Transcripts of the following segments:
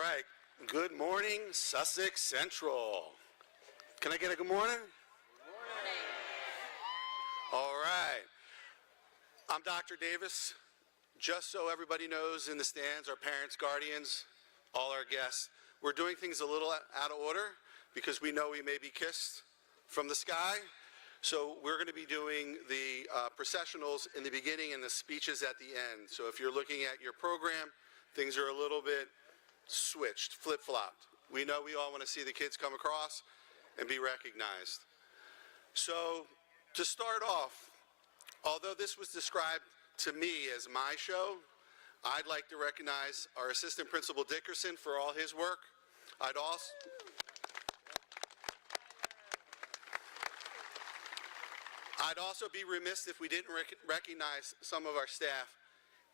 right. Good morning, Sussex Central. Can I get a good morning? Good morning. All right. I'm Dr. Davis. Just so everybody knows in the stands, our parents, guardians, all our guests, we're doing things a little out of order because we know we may be kissed from the sky. So we're going to be doing the processionals in the beginning and the speeches at the end. So if you're looking at your program, things are a little bit switched, flip-flopped. We know we all want to see the kids come across and be recognized. So to start off, although this was described to me as my show, I'd like to recognize our Assistant Principal Dickerson for all his work. I'd also be remiss if we didn't recognize some of our staff.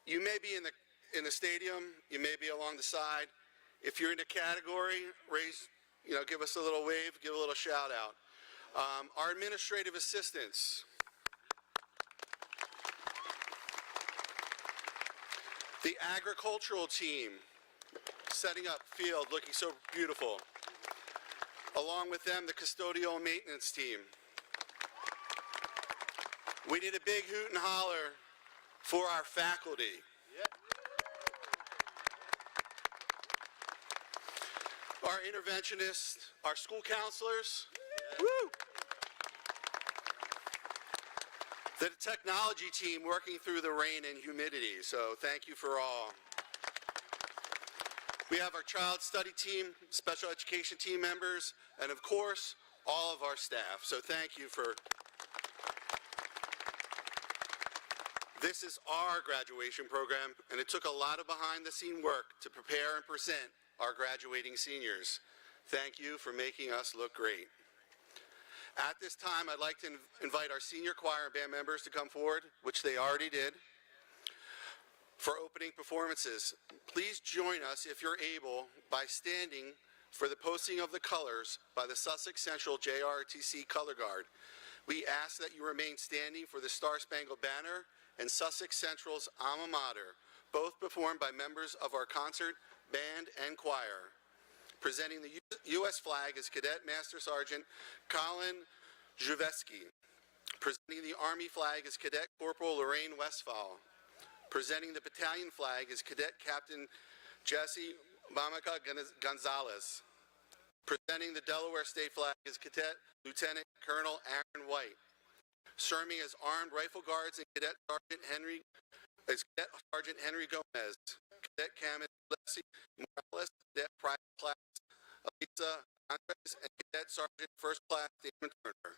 You may be in the stadium, you may be along the side. If you're in a category, give us a little wave, give a little shout out. Our administrative assistants. The agricultural team, setting up field, looking so beautiful. Along with them, the custodial maintenance team. We need a big hoot and holler for our faculty. Our interventionists, our school counselors. Woo! The technology team working through the rain and humidity, so thank you for all. We have our child study team, special education team members, and of course, all of our staff. So thank you for... This is our graduation program, and it took a lot of behind-the-scene work to prepare and present our graduating seniors. Thank you for making us look great. At this time, I'd like to invite our senior choir and band members to come forward, which they already did, for opening performances. Please join us, if you're able, by standing for the posting of the colors by the Sussex Central JROTC Color Guard. We ask that you remain standing for the Star Spangled Banner and Sussex Central's alma mater, both performed by members of our concert, band, and choir. Presenting the U.S. flag is Cadet Master Sergeant Colin Juveski. Presenting the Army flag is Cadet Corporal Lorraine Westphal. Presenting the battalion flag is Cadet Captain Jesse Bamaca Gonzalez. Presenting the Delaware State flag is Cadet Lieutenant Colonel Aaron White. Serving as armed rifle guards and Cadet Sergeant Henry Gomez, Cadet Camet Leslie Morales, Cadet Private Class Elisa Andres, and Cadet Sergeant First Class Damon Turner.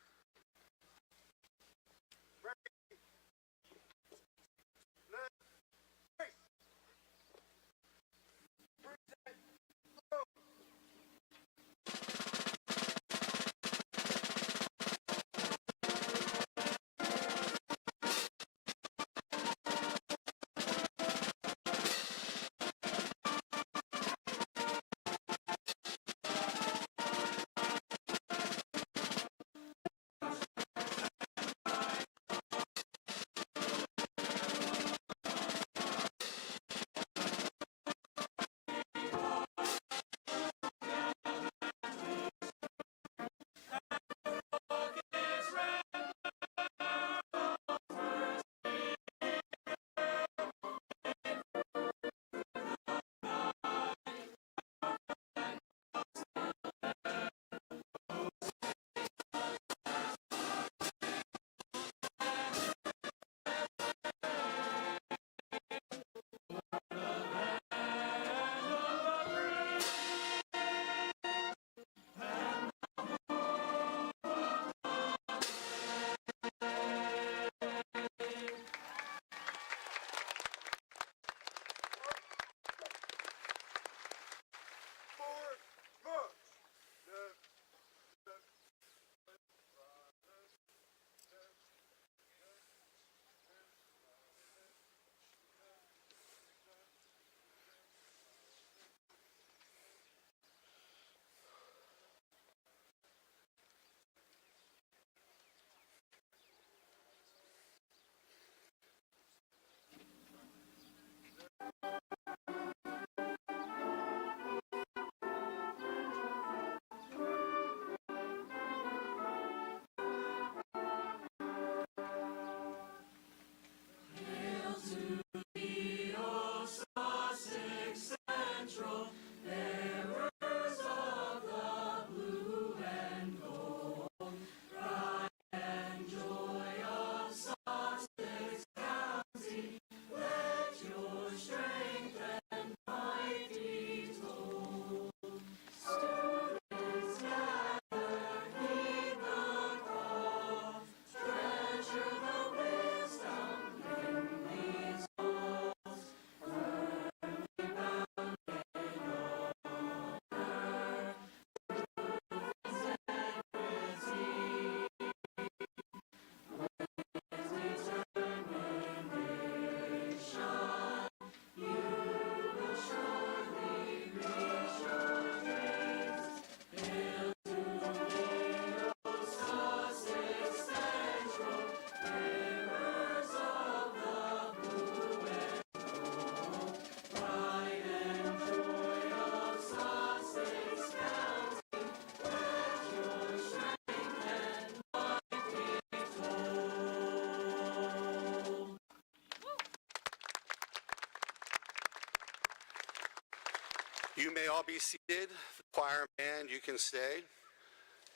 You may all be seated. The choir and band, you can stay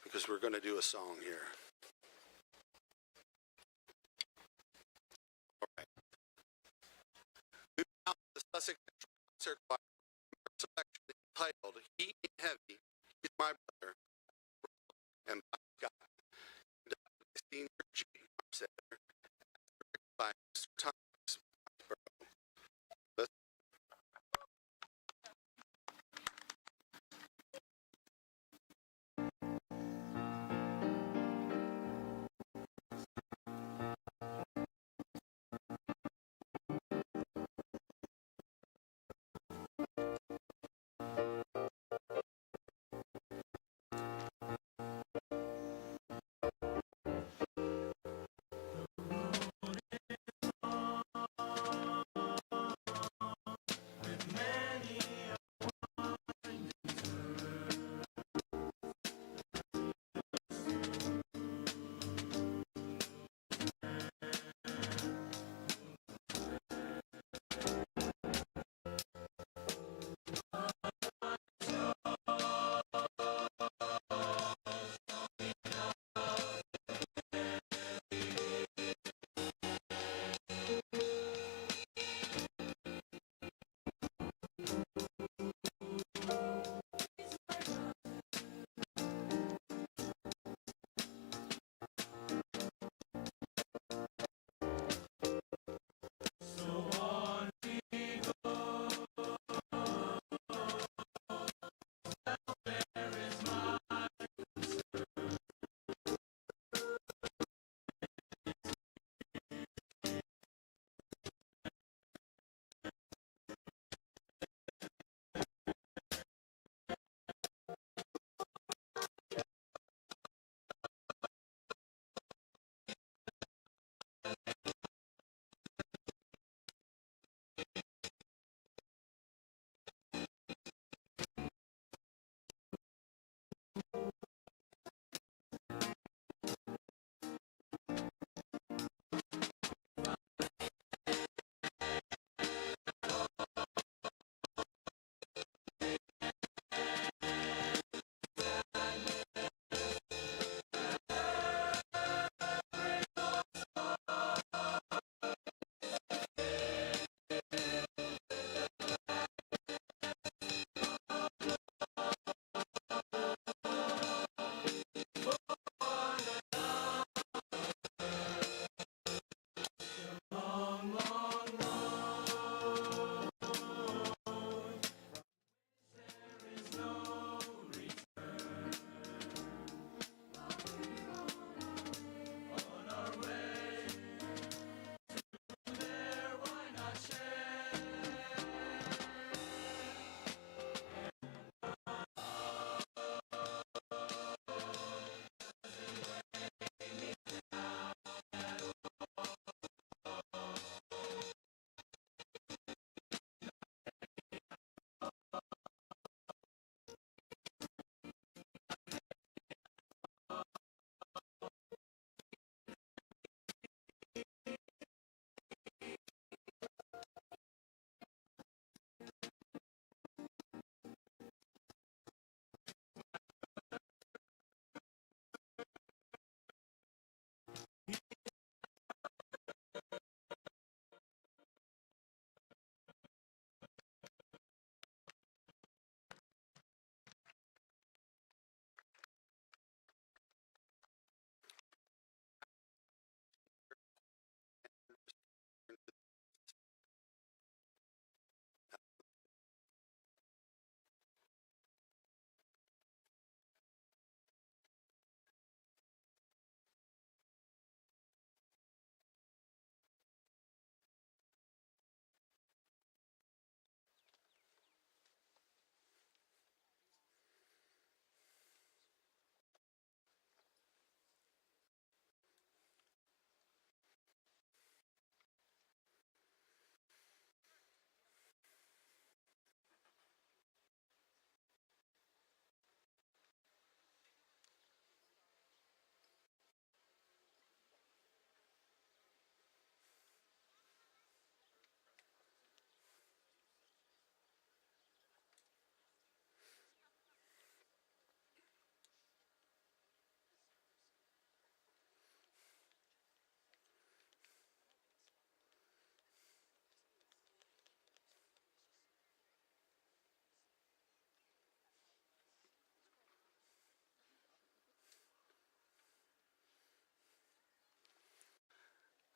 because we're going to do a song here. All right. Moving out to the Sussex Central Concert Choir selection entitled "Heat and Heavy, He's My Brother," and by Scott, conducted by Senior G. Armstetter, by Mr. Thomas.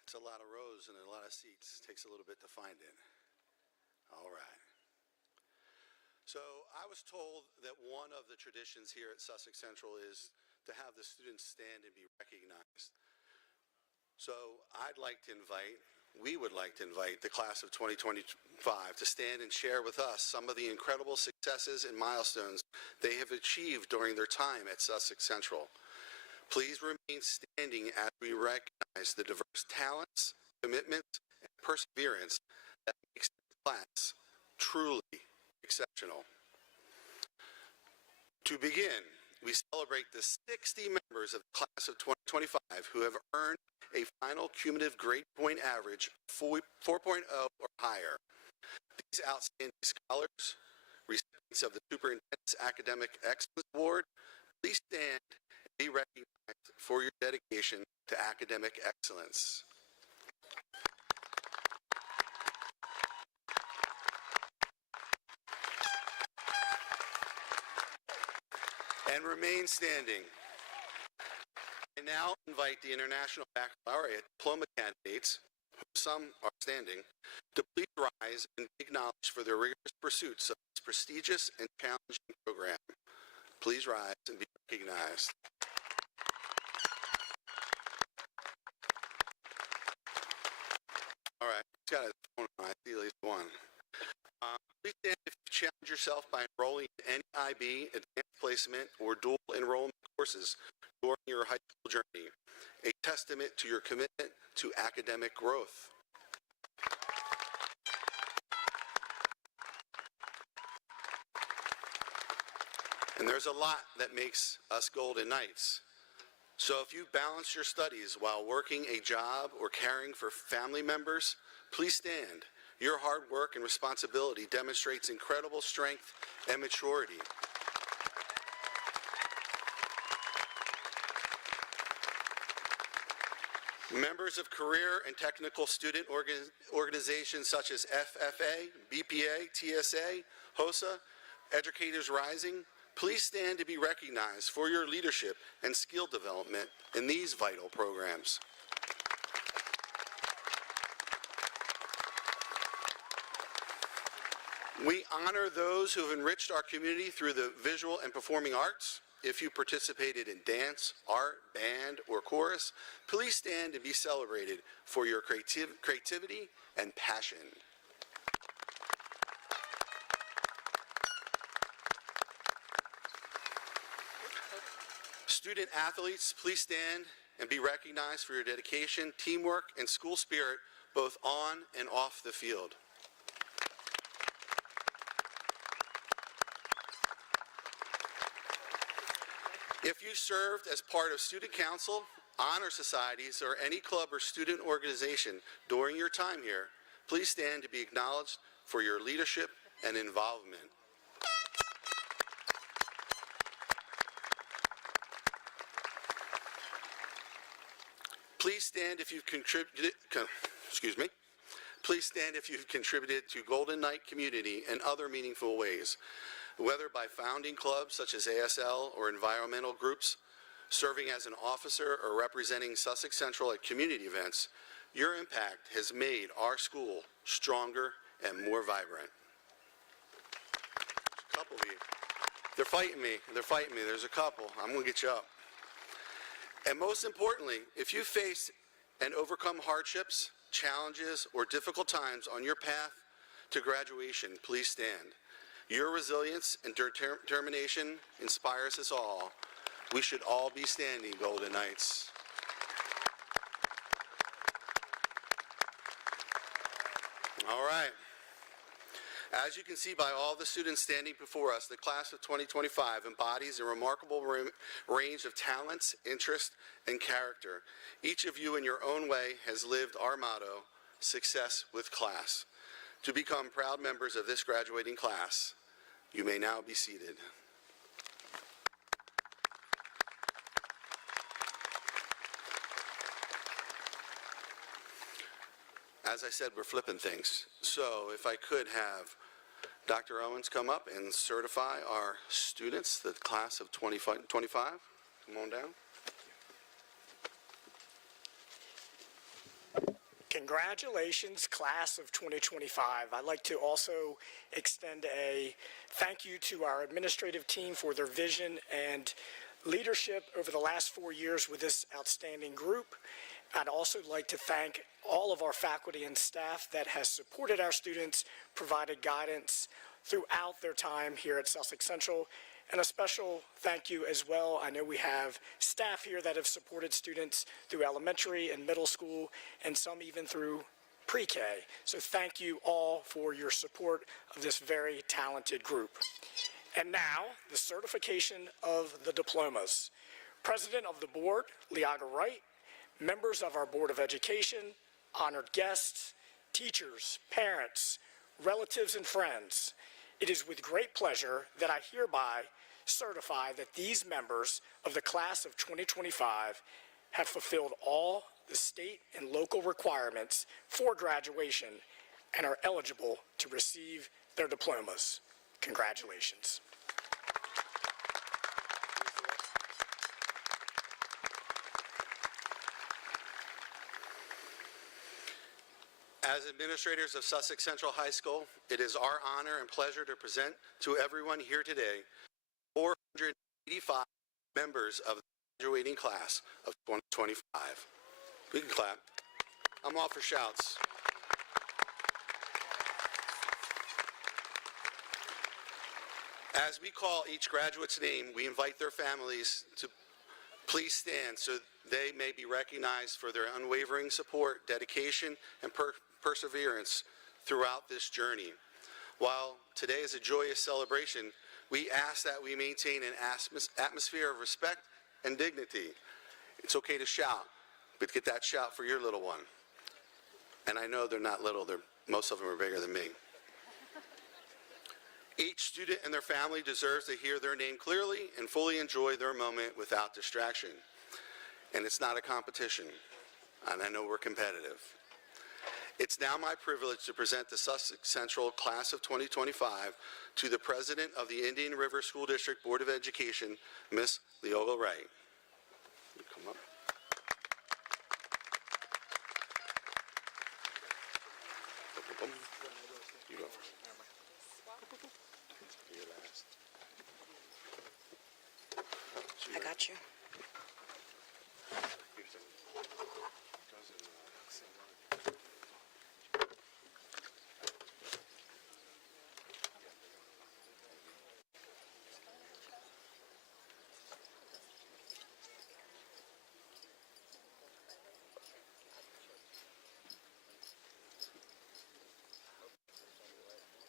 It's a lot of rows and a lot of seats. Takes a little bit to find it. All right. So I was told that one of the traditions here at Sussex Central is to have the students stand and be recognized. So we would like to invite the class of 2025 to stand and share with us some of the incredible successes and milestones they have achieved during their time at Sussex Central. Please remain standing as we recognize the diverse talents, commitment, and perseverance that makes the class truly exceptional. To begin, we celebrate the 60 members of the class of 2025 who have earned a final cumulative grade point average of 4.0 or higher. These outstanding scholars, recipients of the Superintendent's Academic Excellence Award, please stand and be recognized for your dedication to academic excellence. And remain standing. I now invite the International Baccalaureate Diploma candidates, some are standing, to please rise and be acknowledged for their rigorous pursuits of this prestigious and challenging program. Please rise and be recognized. All right, he's got his phone on. I see at least one. Please stand if you challenge yourself by enrolling in any IB, advanced placement, or dual enrollment courses during your high school journey, a testament to your commitment to academic growth. And there's a lot that makes us Golden Knights. So if you balance your studies while working a job or caring for family members, please stand. Your hard work and responsibility demonstrates incredible strength and maturity. Members of career and technical student organizations such as FFA, BPA, TSA, HOSA, Educators Rising, please stand to be recognized for your leadership and skill development in these vital programs. We honor those who have enriched our community through the visual and performing arts. If you participated in dance, art, band, or chorus, please stand and be celebrated for your creativity and passion. Student athletes, please stand and be recognized for your dedication, teamwork, and school spirit, both on and off the field. If you served as part of student council, honor societies, or any club or student organization during your time here, please stand to be acknowledged for your leadership and involvement. Please stand if you've contributed, Please stand if you've contributed to Golden Knight community in other meaningful ways, whether by founding clubs such as ASL or environmental groups, serving as an officer or representing Sussex Central at community events. Your impact has made our school stronger and more vibrant. There's a couple of you. They're fighting me. There's a couple. I'm going to get you up. And most importantly, if you face and overcome hardships, challenges, or difficult times on your path to graduation, please stand. Your resilience and determination inspires us all. We should all be standing, Golden Knights. All right. As you can see by all the students standing before us, the class of 2025 embodies a remarkable range of talents, interests, and character. Each of you in your own way has lived our motto, success with class. To become proud members of this graduating class, you may now be seated. As I said, we're flipping things. So if I could have Dr. Owens come up and certify our students, the class of 2025. Come on down. Congratulations, class of 2025. I'd like to also extend a thank you to our administrative team for their vision and leadership over the last 4 years with this outstanding group. I'd also like to thank all of our faculty and staff that has supported our students, provided guidance throughout their time here at Sussex Central. And a special thank you as well. I know we have staff here that have supported students through elementary and middle school, and some even through pre-K. So thank you all for your support of this very talented group. And now, the certification of the diplomas. President of the board, Liaga Wright, members of our Board of Education, honored guests, teachers, parents, relatives, and friends, it is with great pleasure that I hereby certify that these members of the class of 2025 have fulfilled all the state and local requirements for graduation and are eligible to receive their diplomas. Congratulations. As administrators of Sussex Central High School, it is our honor and pleasure to present to everyone here today 485 members of the graduating class of 2025. We can clap. I'm all for shouts. As we call each graduate's name, we invite their families to please stand so they may be recognized for their unwavering support, dedication, and perseverance throughout this journey. While today is a joyous celebration, we ask that we maintain an atmosphere of respect and dignity. It's okay to shout, but get that shout for your little one. And I know they're not little, most of them are bigger than me. Each student and their family deserves to hear their name clearly and fully enjoy their moment without distraction. And it's not a competition, and I know we're competitive. It's now my privilege to present the Sussex Central Class of 2025 to the President of the Indian River School District Board of Education, Ms. Leola Wright. Come up. You go first. You're last. I got you.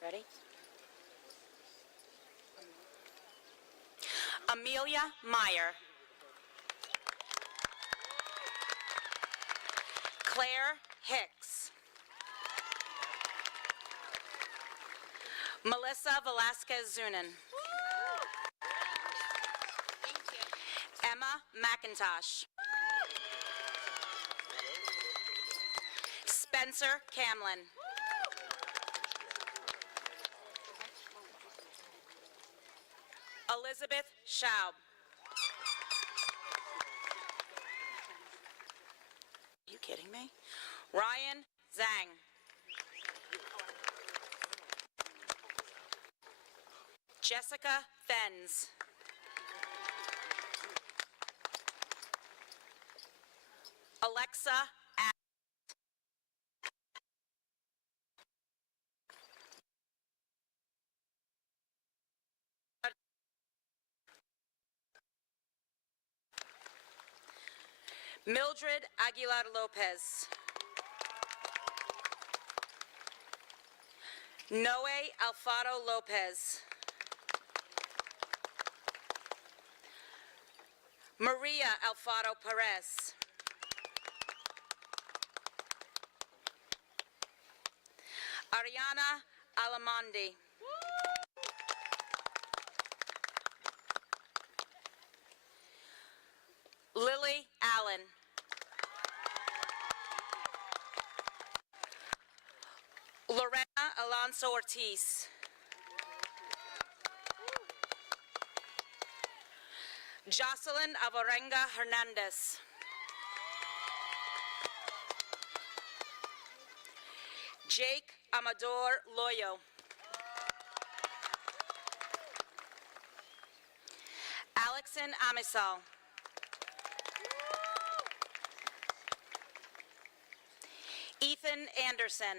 Ready? Amelia Meyer. Claire Hicks. Melissa Velasquez Zunin. Emma McIntosh. Spencer Camlin. Elizabeth Schaub. Are you kidding me? Ryan Zhang. Jessica Fenz. Alexa Adams. Mildred Aguilar Lopez. Noe Alfaro Lopez. Maria Alfaro Perez. Ariana Alamondi. Lily Allen. Lorena Alonso Ortiz. Jocelyn Avarenga Hernandez. Jake Amador Loyo. Alexon Amisal. Ethan Anderson.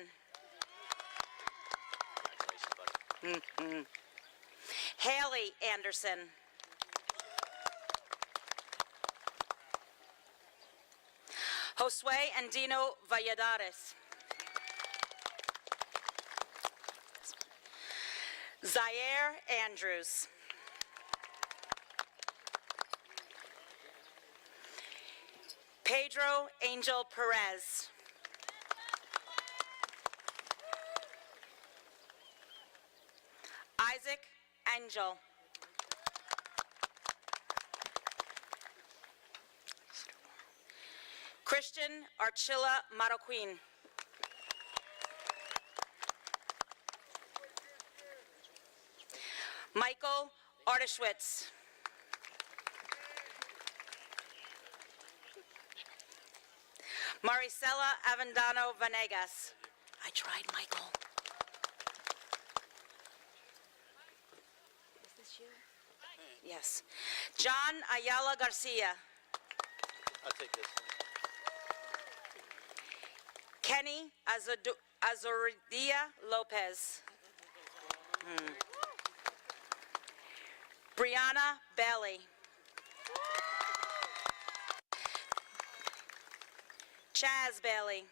Haley Anderson. Josue Andino Valladares. Zaire Andrews. Pedro Angel Perez. Isaac Angel. Christian Archilla Marroquin. Michael Artischwitz. Maricela Avendano Vanegas. I tried, Michael. Is this you? Yes. John Ayala Garcia. I'll take this. Kenny Azuridia Lopez. Brianna Bailey. Chaz Bailey.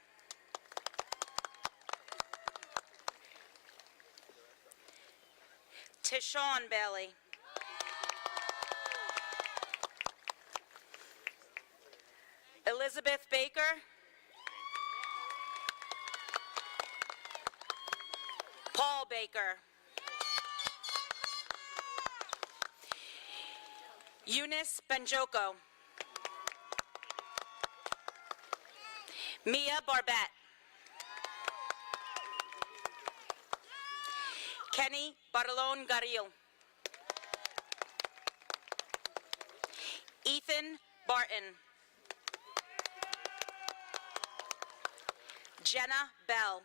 Tishon Bailey. Elizabeth Baker. Paul Baker. Eunice Benjoko. Mia Barbette. Kenny Bartolone Garil. Ethan Barton. Jenna Bell.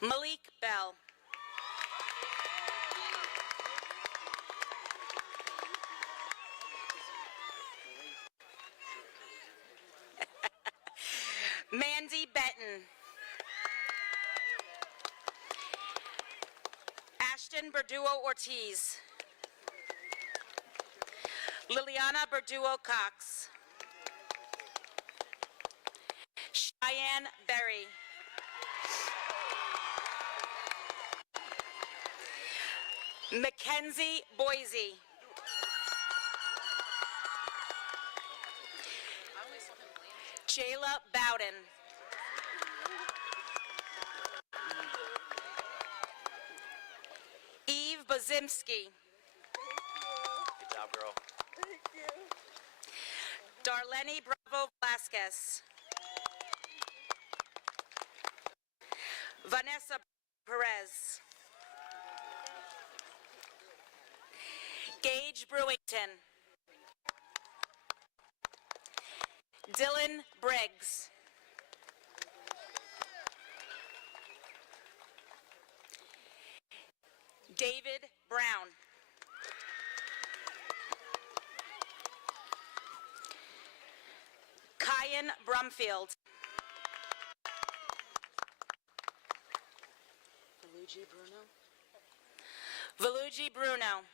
Malik Bell. Mandy Benton. Ashton Berduo Ortiz. Liliana Berduo Cox. Cheyenne Berry. Mackenzie Boise. Jayla Bowden. Eve Bazimski. Good job, girl. Darlene Bravo Velasquez. Vanessa Perez. Gage Brewington. Dylan Briggs. David Brown. Kyan Brumfield. Velugi Bruno. Velugi Bruno.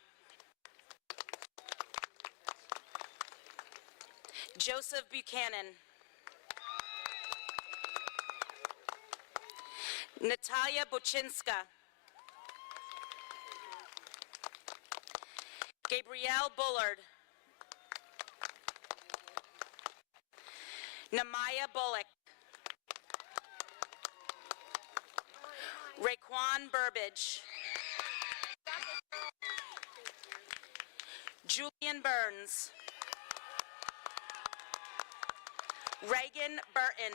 Joseph Buchanan. Natalia Buchinska. Gabrielle Bullard. Namaya Bullock. Raekwon Burbage. Julian Burns. Reagan Burton.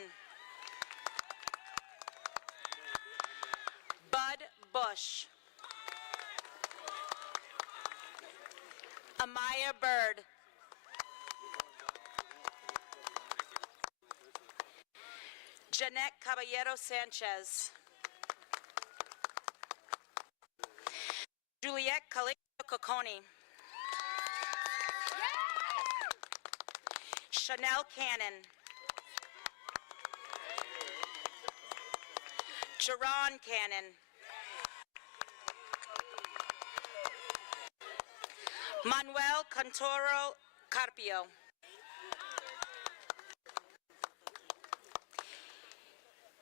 Bud Bush. Amaya Bird. Jeanette Caballero Sanchez. Juliette Calixto Cocconi. Chanel Cannon. Jerron Cannon. Manuel Cantoro Carpio.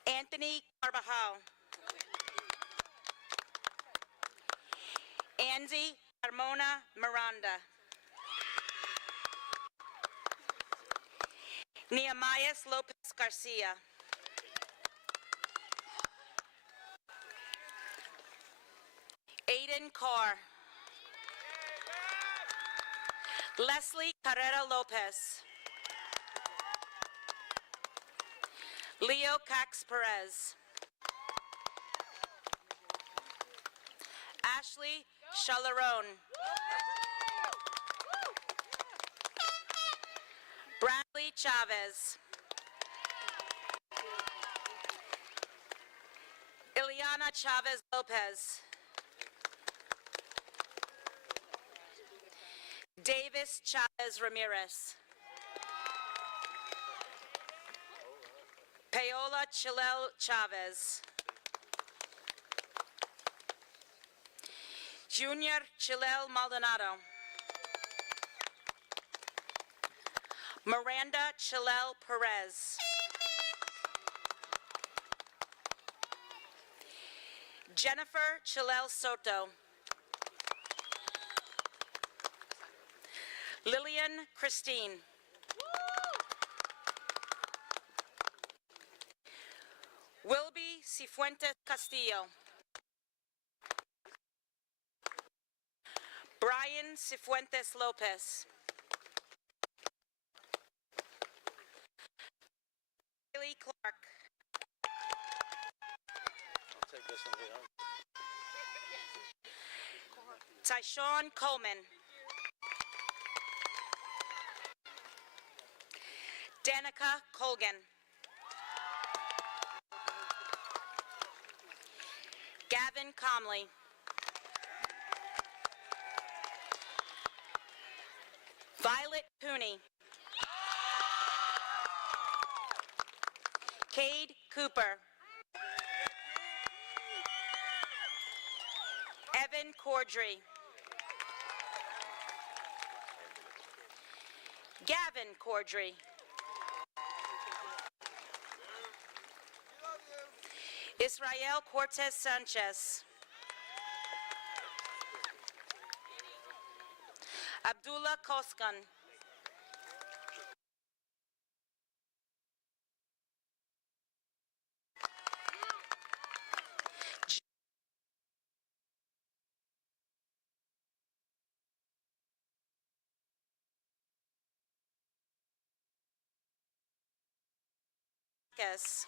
Anthony Carvajal. Andy Carmona Miranda. Nehemias Lopez Garcia. Aiden Carr. Leslie Carrera Lopez. Leo Cax Perez. Ashley Chalaron. Bradley Chavez. Ileana Chavez Lopez. Davis Chavez Ramirez. Paola Chilel Chavez. Junior Chilel Maldonado. Miranda Chilel Perez. Jennifer Chilel Soto. Lillian Christine. Wilby Cifuentes Castillo. Brian Cifuentes Lopez. Haley Clark. I'll take this one, Leon. Tyshawn Coleman. Danica Colgan. Gavin Comley. Violet Cooney. Cade Cooper. Evan Cordry. Gavin Cordry. Israel Cortez Sanchez. Abdullah Koskan. Yes.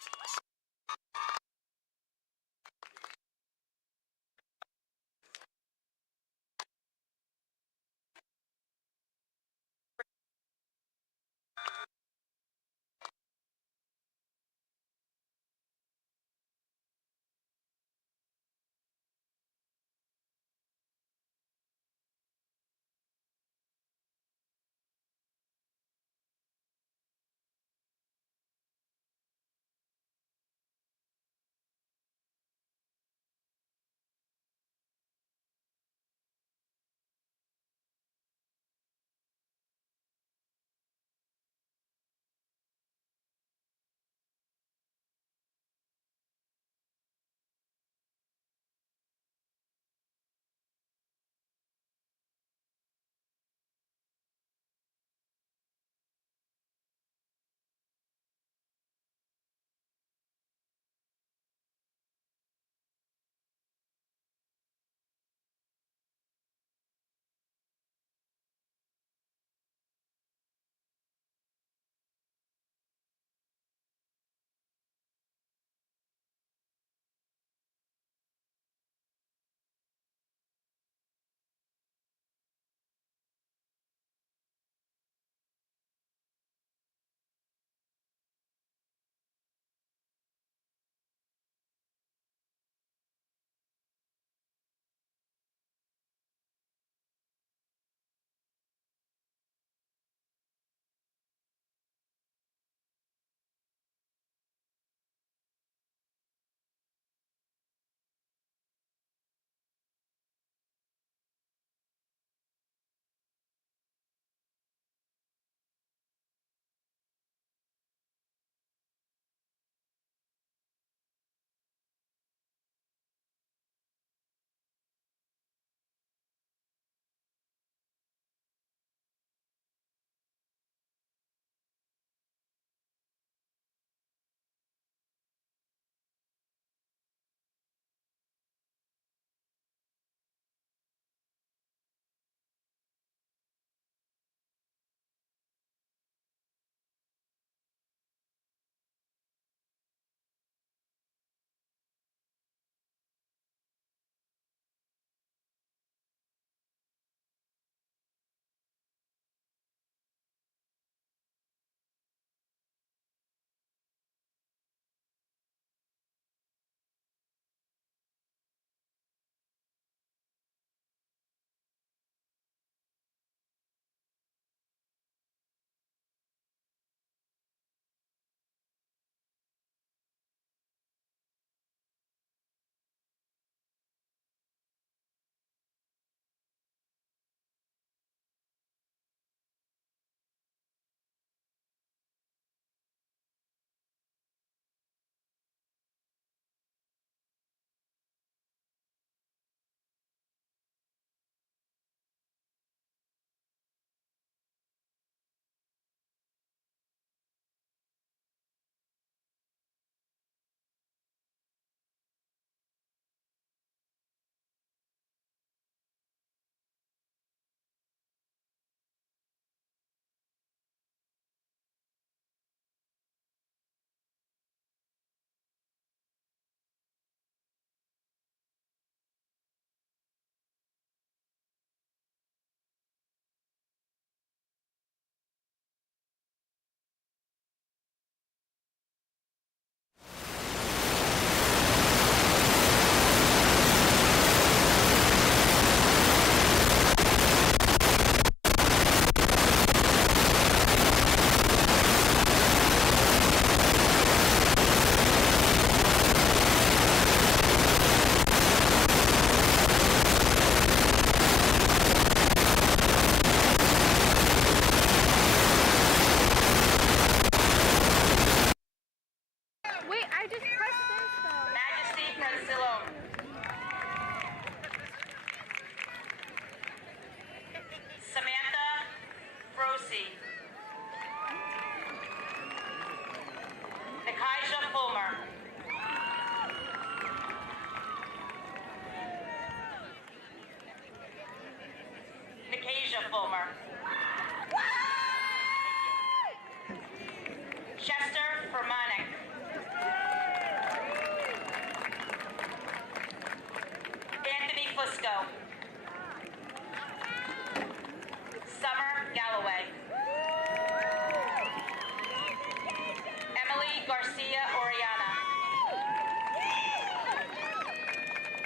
Garcia Oriana.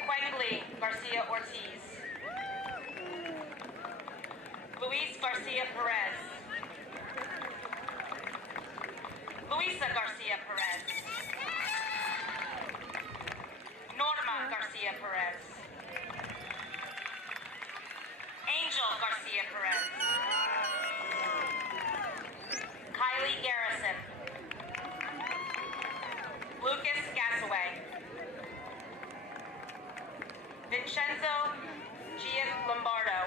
Quengli Garcia Ortiz. Luis Garcia Perez. Luisa Garcia Perez. Norma Garcia Perez. Angel Garcia Perez. Kylie Garrison. Lucas Gassaway. Vincenzo Gia Lombardo.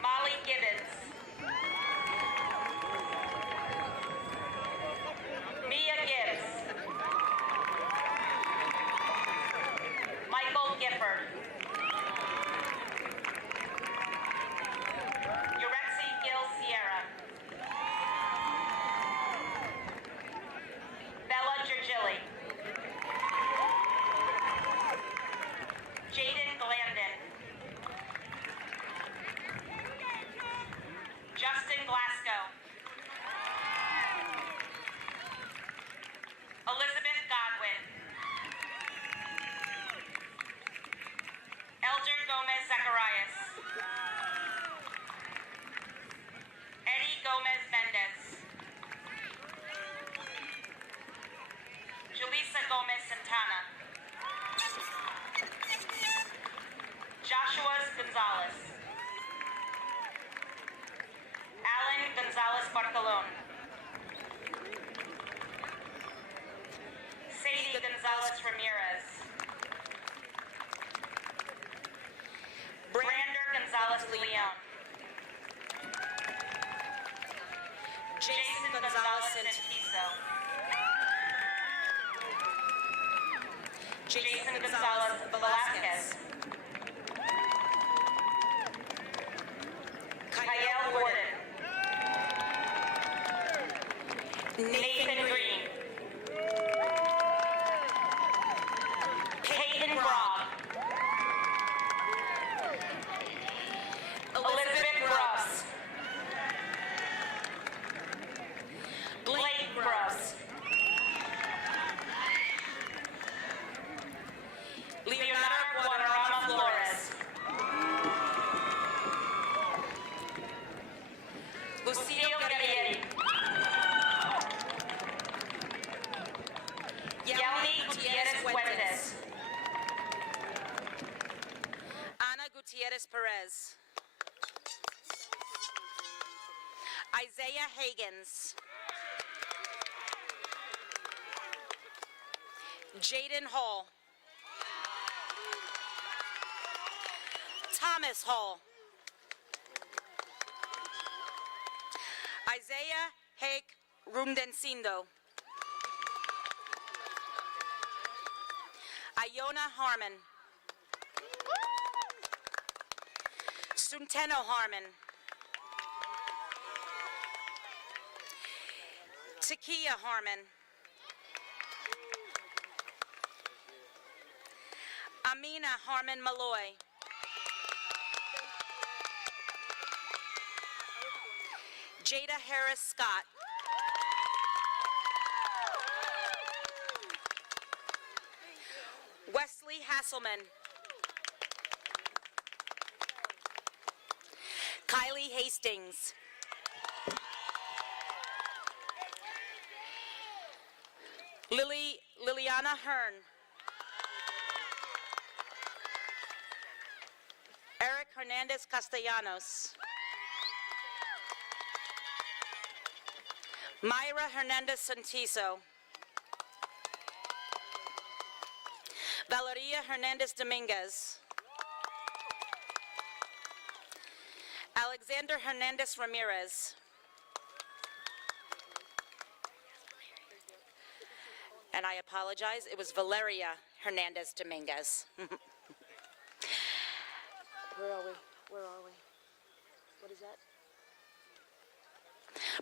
Molly Gibbons. Mia Gibbs. Michael Gifford. Uretzi Gil Sierra. Bella Gergilli. Jaden Glandon. Justin Glasgow. Elizabeth Godwin. Elder Gomez Zacharias. Eddie Gomez Mendez. Julissa Gomez Santana. Joshua Gonzalez. Alan Gonzalez Barcolon. Sadie Gonzalez Ramirez. Brander Gonzalez Leon. Jason Gonzalez Santiso. Jason Gonzalez Velasquez. Kyle Gordon. Nathan Green. Peyton Grobb. Elizabeth Grubbs. Blake Grubbs. Leonardo Guadarrama Flores. Lucio Guerrieri. Yelni Gutierrez Fuentes. Ana Gutierrez Perez. Isaiah Hagans. Jaden Hall. Thomas Hall. Isaiah Hake Rundencindo. Iona Harmon. Sunteno Harmon. Takia Harmon. Amina Harmon Malloy. Jada Harris Scott. Wesley Hasselman. Kylie Hastings. Liliana Hearn. Eric Hernandez Castellanos. Myra Hernandez Santiso. Valeria Hernandez Dominguez. Alexander Hernandez Ramirez. And I apologize, it was Valeria Hernandez Dominguez. Where are we? Where are we? What is that?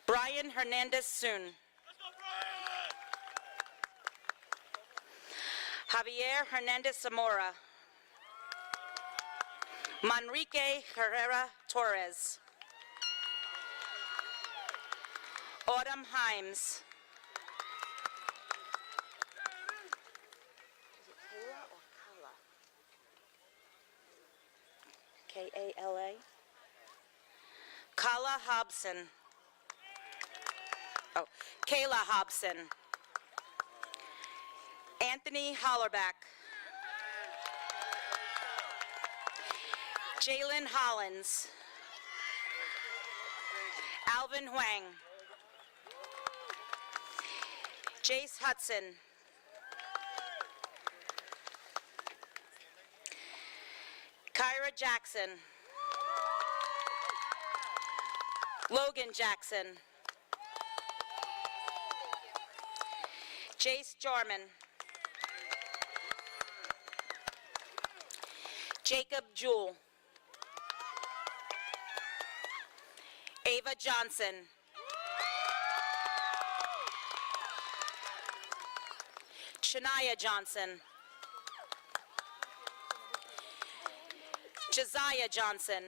Brian Hernandez Soon. Javier Hernandez Zamora. Manrique Herrera Torres. Autumn Himes. Kala? Kala Hobson. Oh, Kayla Hobson. Anthony Hollerback. Jalen Hollins. Alvin Huang. Jace Hudson. Kyra Jackson. Logan Jackson. Jace Jarman. Jacob Jewell. Ava Johnson. Shania Johnson. Josiah Johnson.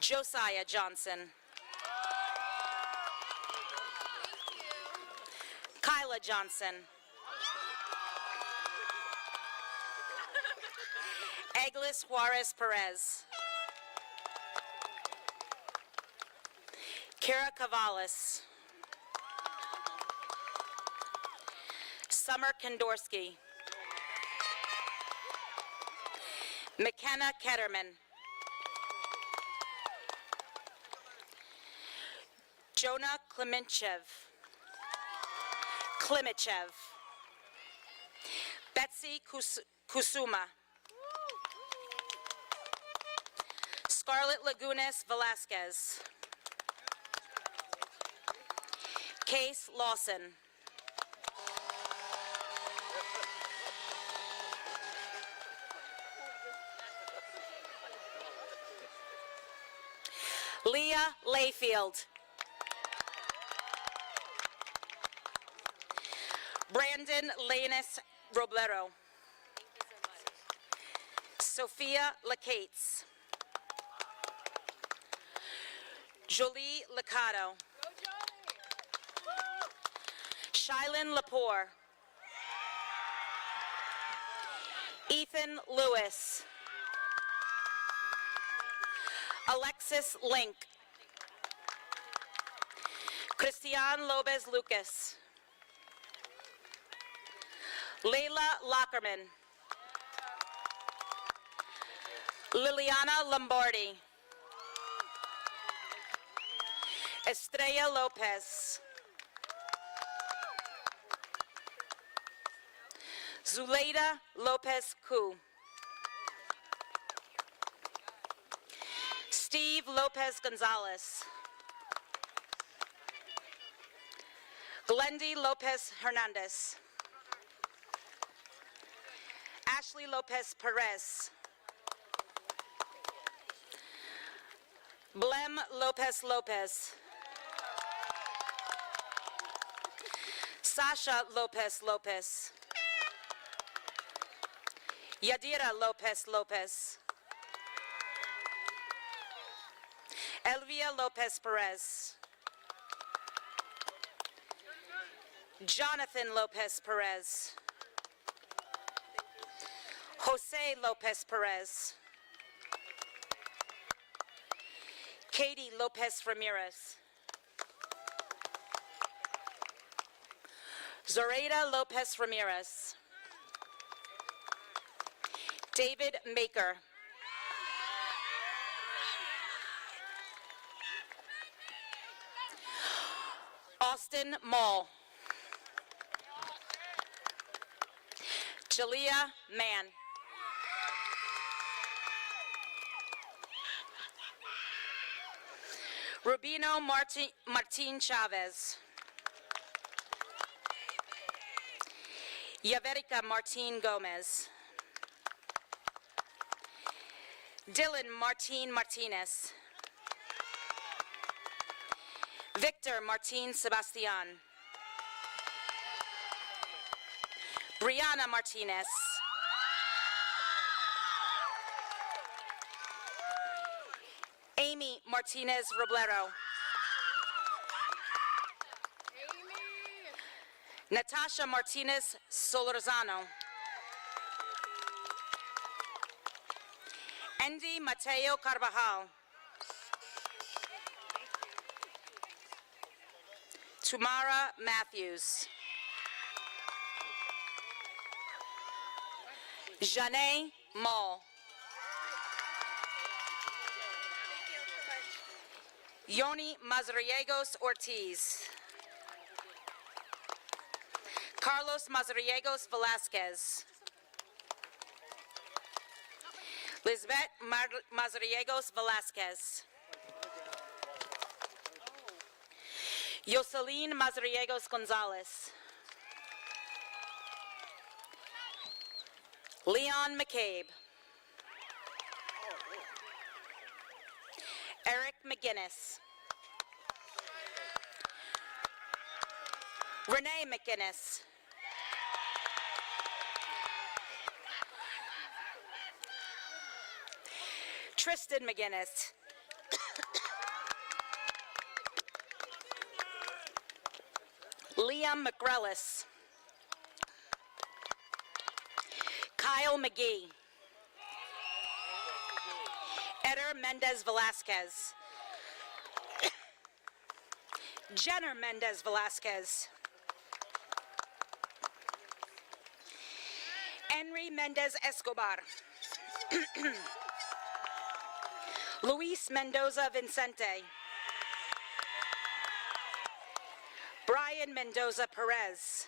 Josiah Johnson. Kyla Johnson. Agnes Juarez Perez. Kara Cavalis. Summer Kondorsky. McKenna Ketterman. Jonah Klimitchev. Betsy Kusuma. Scarlett Lagunas Velasquez. Case Lawson. Leah Layfield. Brandon Lanus Roblero. Sophia Lacates. Jolie Licado. Shylin Lepore. Ethan Lewis. Alexis Link. Christian Lopez Lucas. Layla Lockerman. Liliana Lombardi. Estrella Lopez. Zuleida Lopez Ku. Steve Lopez Gonzalez. Glendy Lopez Hernandez. Ashley Lopez Perez. Blem Lopez Lopez. Sasha Lopez Lopez. Yadira Lopez Lopez. Elvia Lopez Perez. Jonathan Lopez Perez. Jose Lopez Perez. Katie Lopez Ramirez. Zoraida Lopez Ramirez. David Maker. Austin Mall. Jalea Mann. Rubino Martin Chavez. Yaverica Martin Gomez. Dylan Martin Martinez. Victor Martin Sebastian. Brianna Martinez. Amy Martinez Roblero. Natasha Martinez Solorzano. Andy Mateo Carvajal. Tamara Matthews. Janae Mall. Yoni Mazariegos Ortiz. Carlos Mazariegos Velasquez. Lisbeth Mazariegos Velasquez. Yoselin Mazariegos Gonzalez. Leon McCabe. Eric McGinnis. Renee McGinnis. Tristan McGinnis. Liam McGrellis. Kyle McGee. Eder Mendez Velasquez. Jenner Mendez Velasquez. Henry Mendez Escobar. Luis Mendoza Vincente. Brian Mendoza Perez.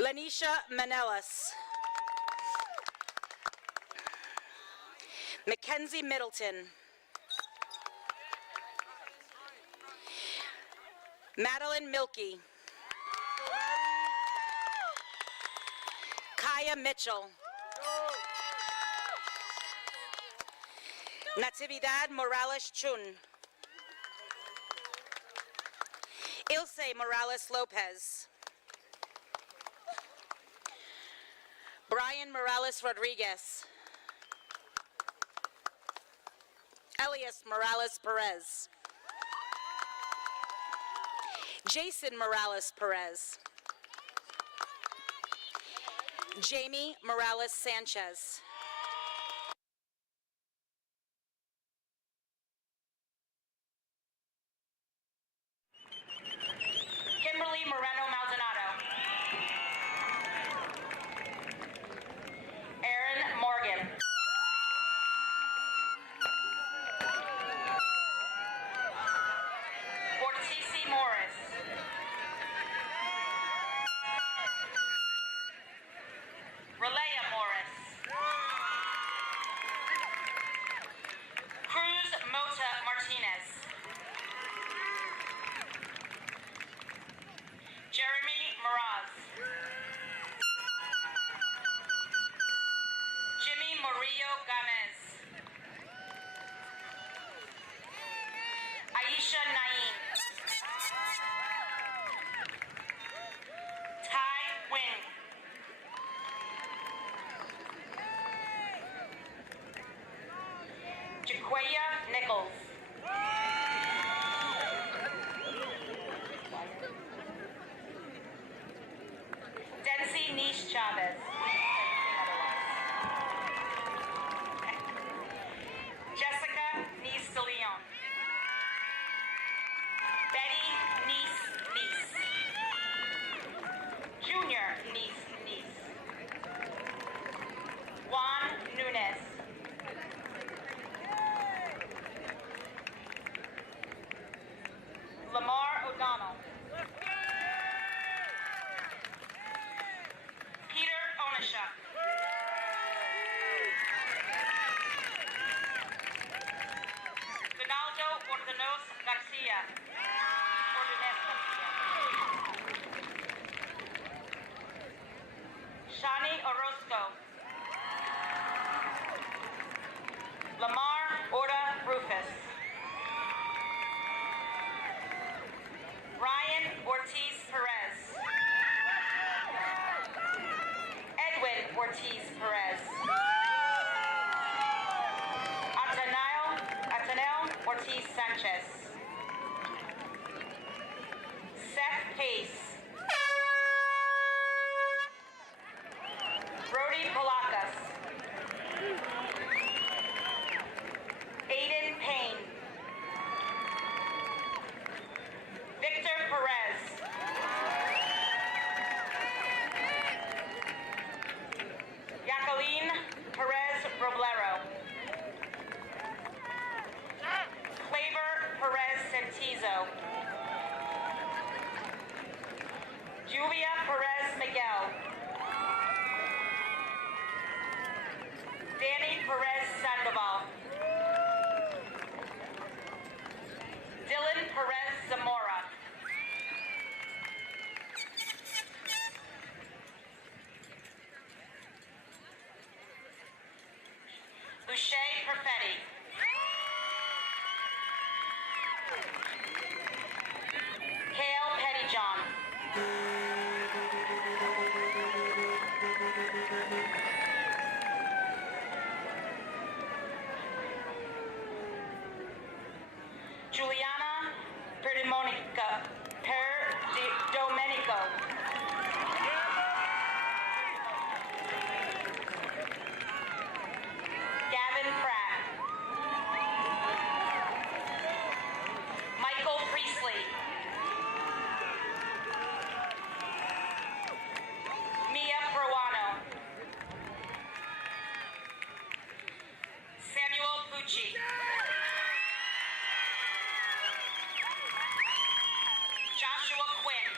Lanisha Manelas. Mackenzie Middleton. Madeline Milkey. Kaya Mitchell. Natividad Morales Chun. Ilse Morales Lopez. Brian Morales Rodriguez. Elias Morales Perez. Jason Morales Perez. Jamie Morales Sanchez. Kimberly Moreno Maldonado. Aaron Morgan. Ortiz Morris. Relaya Morris. Cruz Mota Martinez. Jeremy Moraz. Jimmy Murillo Gomez. Aisha Naeem. Tai Wing. Jaquaya Nichols. Dency Niche Chavez. Jessica Nice de Leon. Betty Nice. Junior Nice. Juan Nunez. Lamar O'Donnell. Peter Onishuk. Ronaldo Ordenos Garcia. Shani Orozco. Lamar Orda Rufus. Ryan Ortiz Perez. Edwin Ortiz Perez. Ortiz Sanchez. Seth Pace. Brody Polacas. Aiden Payne. Victor Perez. Jacqueline Perez Roblero. Claver Perez Santizo. Julia Perez Miguel. Danny Perez Sandoval. Dylan Perez Zamora. Boucher Perfetti. Kale Pettyjohn. Juliana Domenico. Gavin Pratt. Michael Priestley. Mia Peruano. Samuel Pucci. Joshua Quinn.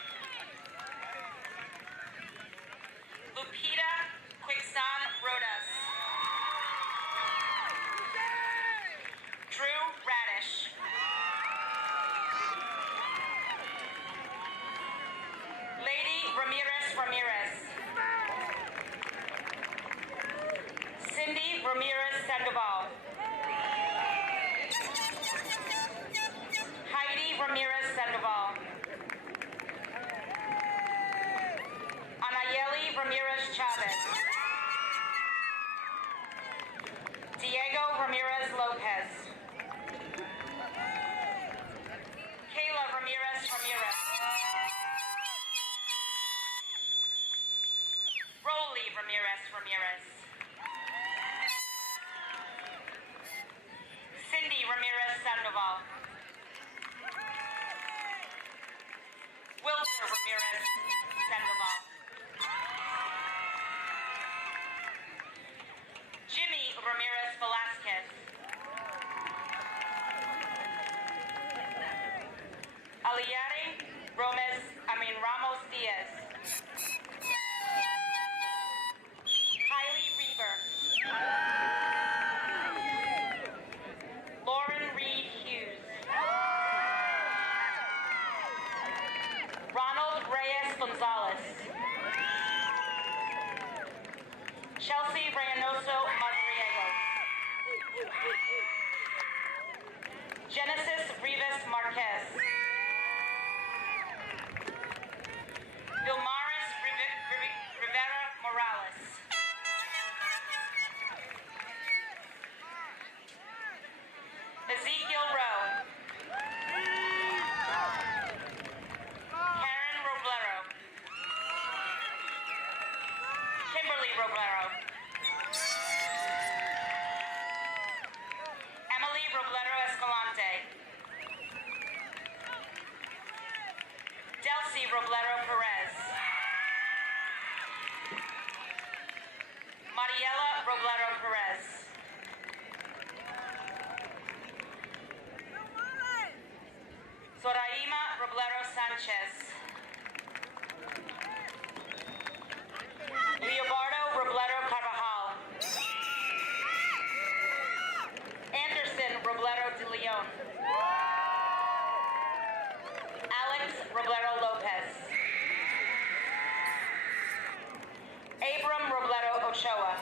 Lupita Quixon Rodas. Drew Radish. Lady Ramirez Ramirez. Cindy Ramirez Sandoval. Heidi Ramirez Sandoval. Anayeli Ramirez Chavez. Diego Ramirez Lopez. Kayla Ramirez Ramirez. Rolly Ramirez Ramirez. Cindy Ramirez Sandoval. Wilder Ramirez Sandoval. Jimmy Ramirez Velasquez. Aliare Ramos Diaz. Kylie Reaver. Lauren Reed Hughes. Ronald Reyes Gonzalez. Chelsea Reynoso Madriegas. Genesis Rivas Marquez. Vilmaris Rivera Morales. Ezekiel Rowe. Karen Roblero. Kimberly Roblero. Emily Roblero Escalante. Delcy Roblero Perez. Mariela Roblero Perez. Zoraima Roblero Sanchez. Leobardo Roblero Carvajal. Anderson Roblero de Leon. Alex Roblero Lopez. Abram Roblero Ochoa.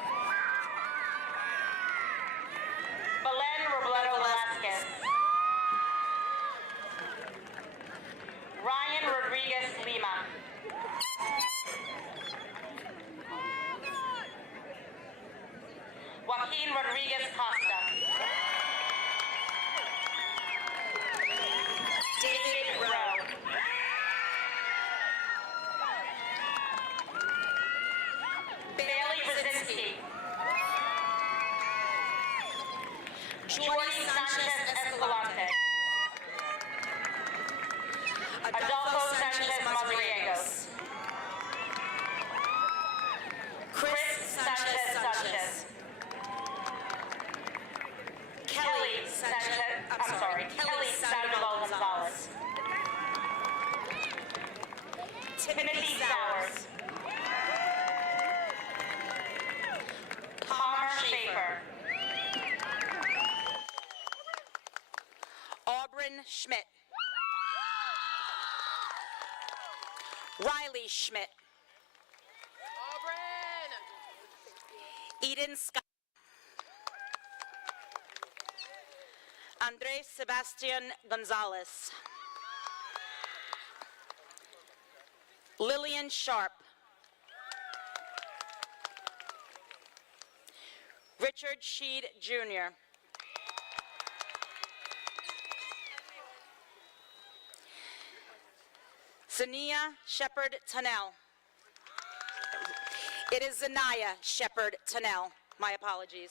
Belen Roblero Velasquez. Ryan Rodriguez Lima. Joaquin Rodriguez Costa. Kelly Sandoval Gonzalez. Timothy Sowers. Palmer Schaefer. Aubryn Schmidt. Riley Schmidt. Eden Scott. Andres Sebastian Gonzalez. Lillian Sharp. Richard Sheed Jr. Zania Shepard Tunnell. It is Zanaya Shepard Tunnell. My apologies.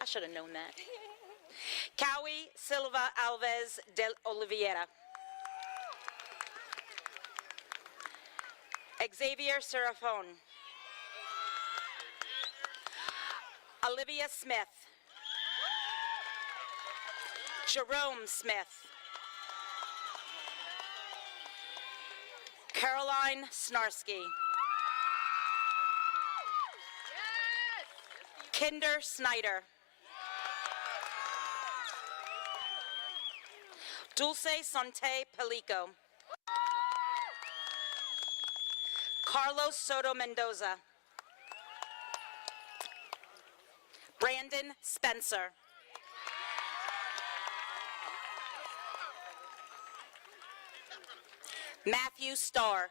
I should have known that. Cowie Silva Alves de Oliveira. Xavier Serafone. Olivia Smith. Jerome Smith. Caroline Snarsky. Kinder Snyder. Dulce Sante Pelico. Carlos Soto Mendoza. Brandon Spencer. Matthew Starr.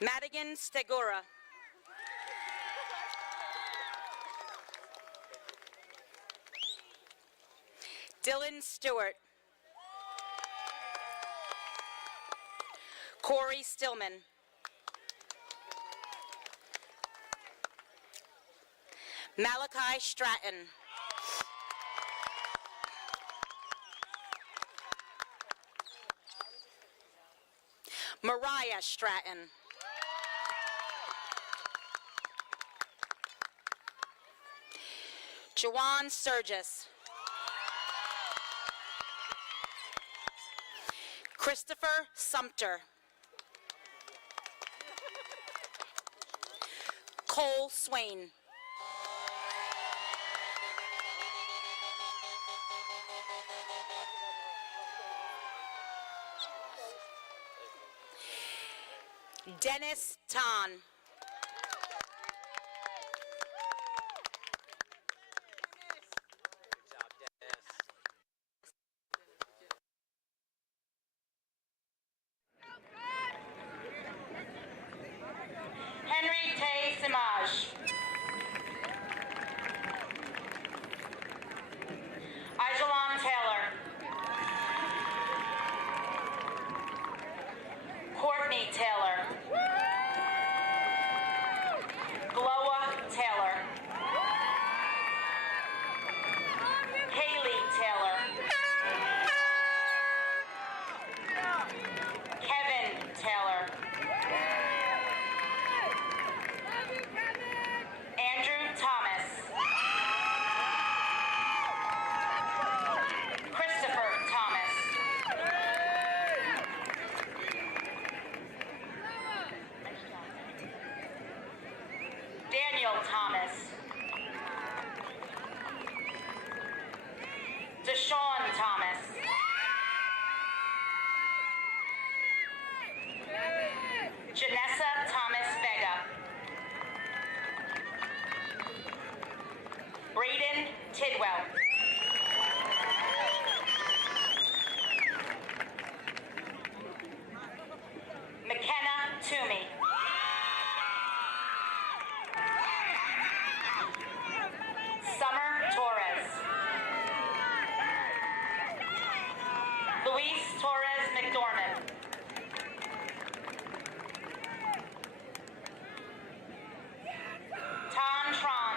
Madigan Stegura. Dylan Stewart. Corey Stillman. Malachi Stratton. Mariah Stratton. Jawan Sturgis. Christopher Sumter. Cole Swain. Dennis Tan. Henry Tay Simaj. Ijalon Taylor. Courtney Taylor. Gloa Taylor. Haley Taylor. Kevin Taylor. Andrew Thomas. Christopher Thomas. Daniel Thomas. Deshaun Thomas. Janessa Thomas Vega. Braden Tidwell. McKenna Toomey. Summer Torres. Luis Torres McDormand. Tom Tron.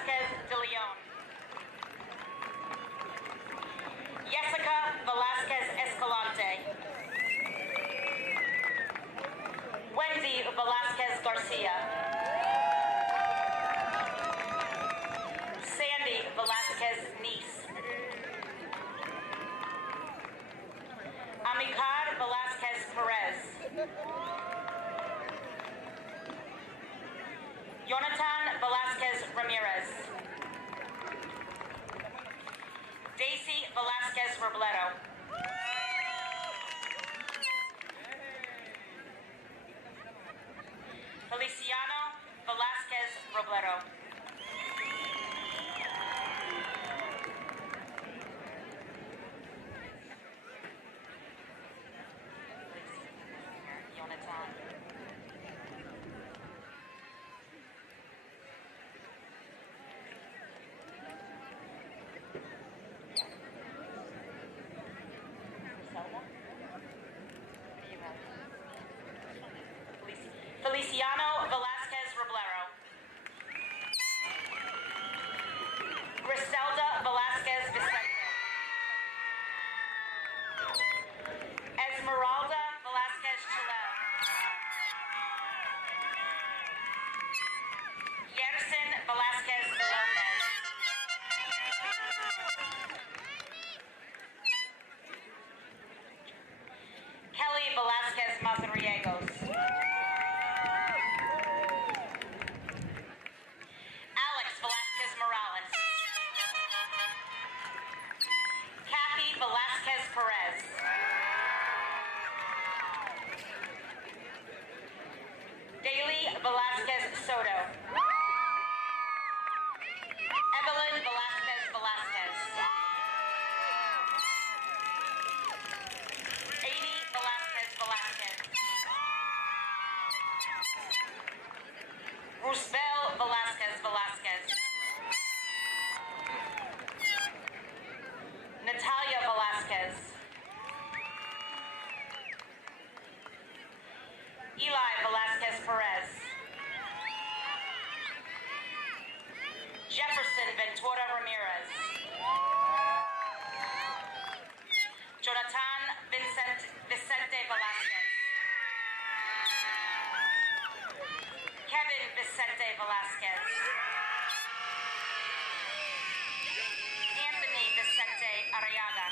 Velasquez de Leon. Jessica Velasquez Escalante. Wendy Velasquez Garcia. Sandy Velasquez Nice. Amicar Velasquez Perez. Jonathan Velasquez Ramirez. Daisy Velasquez Robledo. Feliciano Velasquez Robledo. Jonathan. Feliciano Velasquez Roblero. Griselda Velasquez Vicente. Esmeralda Velasquez Chilel. Yersin Velasquez Lopez. Kelly Velasquez Mazariegos. Alex Velasquez Morales. Kathy Velasquez Perez. Daily Velasquez Soto. Evelyn Velasquez Velasquez. Amy Velasquez Velasquez. Roosevelt Velasquez Velasquez. Natalia Velasquez. Eli Velasquez Perez. Jefferson Ventura Ramirez. Jonathan Vicente Velasquez. Kevin Vicente Velasquez. Anthony Vicente Arriaga.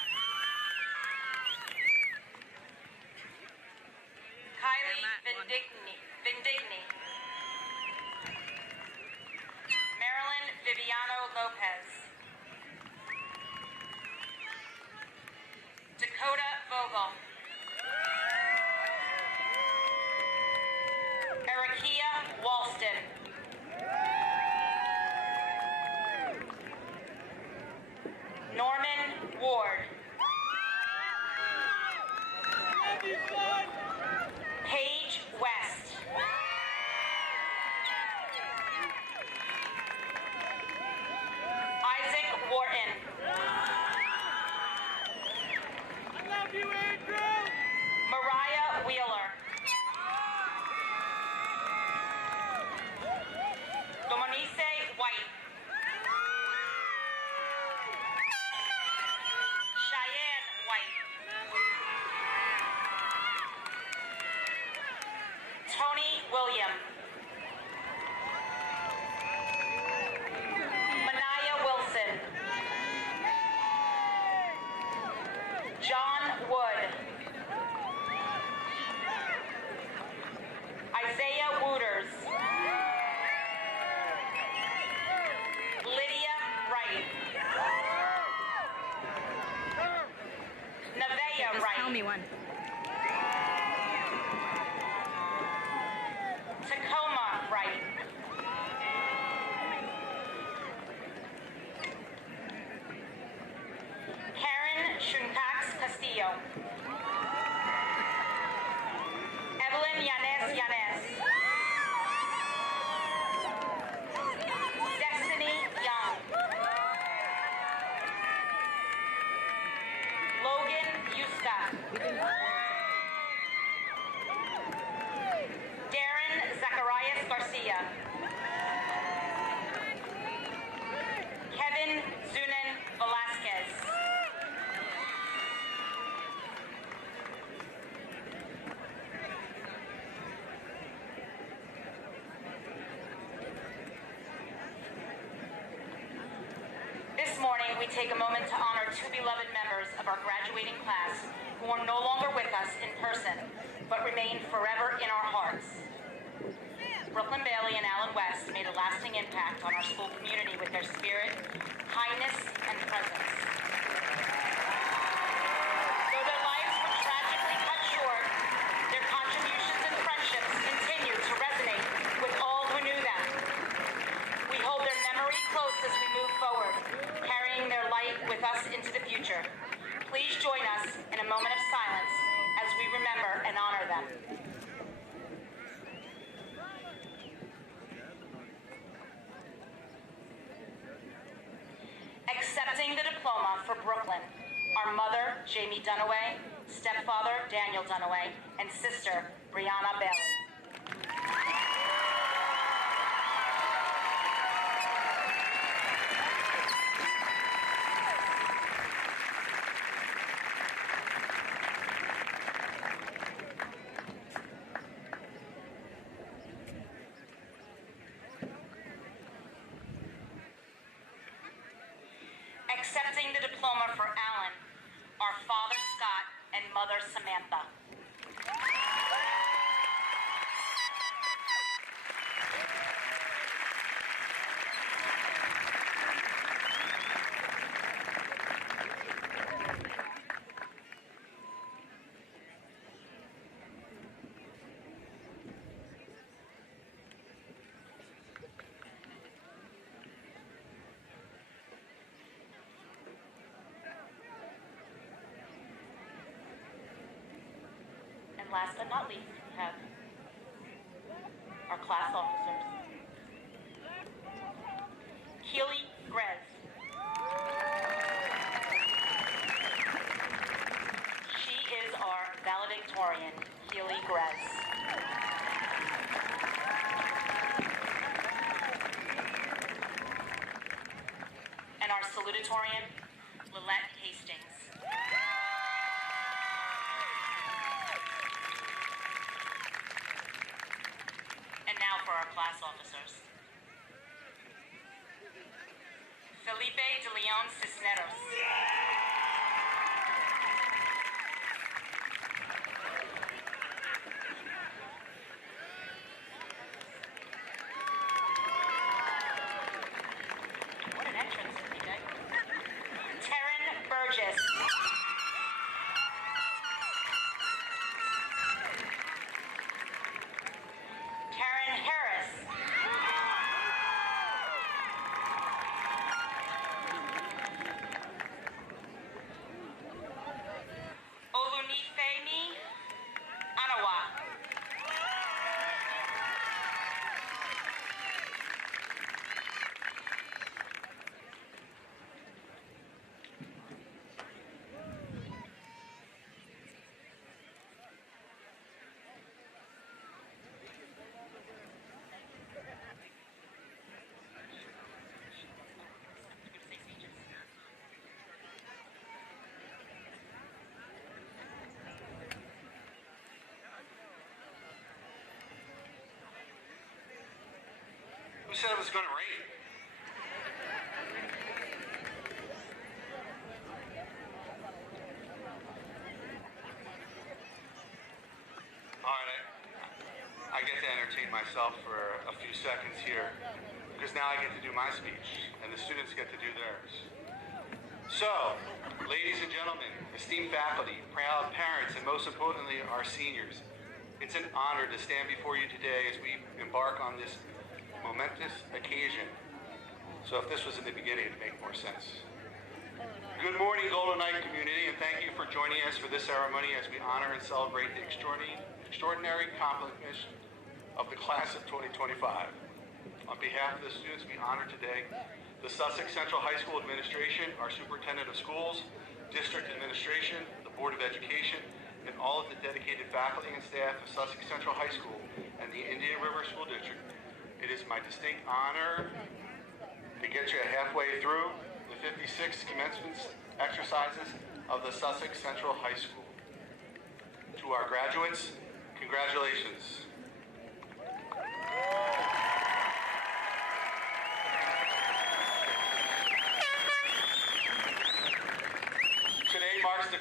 Kylie Vindigni. Marilyn Viviano Lopez. Dakota Vogel. Erikia Walston. Norman Ward. Paige West. Isaac Wharton. Mariah Wheeler. Dominice White. Cheyenne White. Tony William. Manaya Wilson. John Wood. Isaiah Wooters. Lydia Wright. Nevaeh Just Wright. tell me one. Tacoma Wright. Karen Shuncax Castillo. Evelyn Yanes. Destiny Young. Logan Yusta. we take a moment to honor two beloved members of our graduating class who are no longer with us in person, but remain forever in our hearts. Brooklyn Bailey and Alan West made a lasting impact on our school community with their spirit, kindness, and presence. Though their lives were tragically cut short, their contributions and friendships continue to resonate with all who knew them. We hold their memory close as we move forward, carrying their light with us into the future. Please join us in a moment of silence as we remember and honor them. Accepting the diploma for Brooklyn, our mother, Jamie Dunaway, stepfather, Daniel Dunaway, and sister, Brianna Bailey. Accepting the diploma for Alan, our father Scott and mother Samantha. And last but not least, we have our class officers. Keely Grez. She is our valedictorian, Keely Grez. And our salutatorian, Lillette Hastings. Now for our class officers. Felipe de Leon Cisneros. What an entrance, Felipe. Taryn Burgess. Karen Harris. Olunifemi Anawa. Who said it was going to rain? All right, I get to entertain myself for a few seconds here because now I get to do my speech and the students get to do theirs. So, ladies and gentlemen, esteemed faculty, proud parents, and most importantly, our seniors, it's an honor to stand before you today as we embark on this momentous occasion. So if this was in the beginning, it'd make more sense. Good morning, Golden Knight community, and thank you for joining us for this ceremony as we honor and celebrate the extraordinary accomplishments of the class of 2025. On behalf of the students we honor today, the Sussex Central High School administration, our superintendent of schools, district administration, the Board of Education, and all of the dedicated faculty and staff of Sussex Central High School and the Indian River School District, it is my distinct honor to get you halfway through the 56 commencement exercises of the Sussex Central High School. To our graduates, congratulations.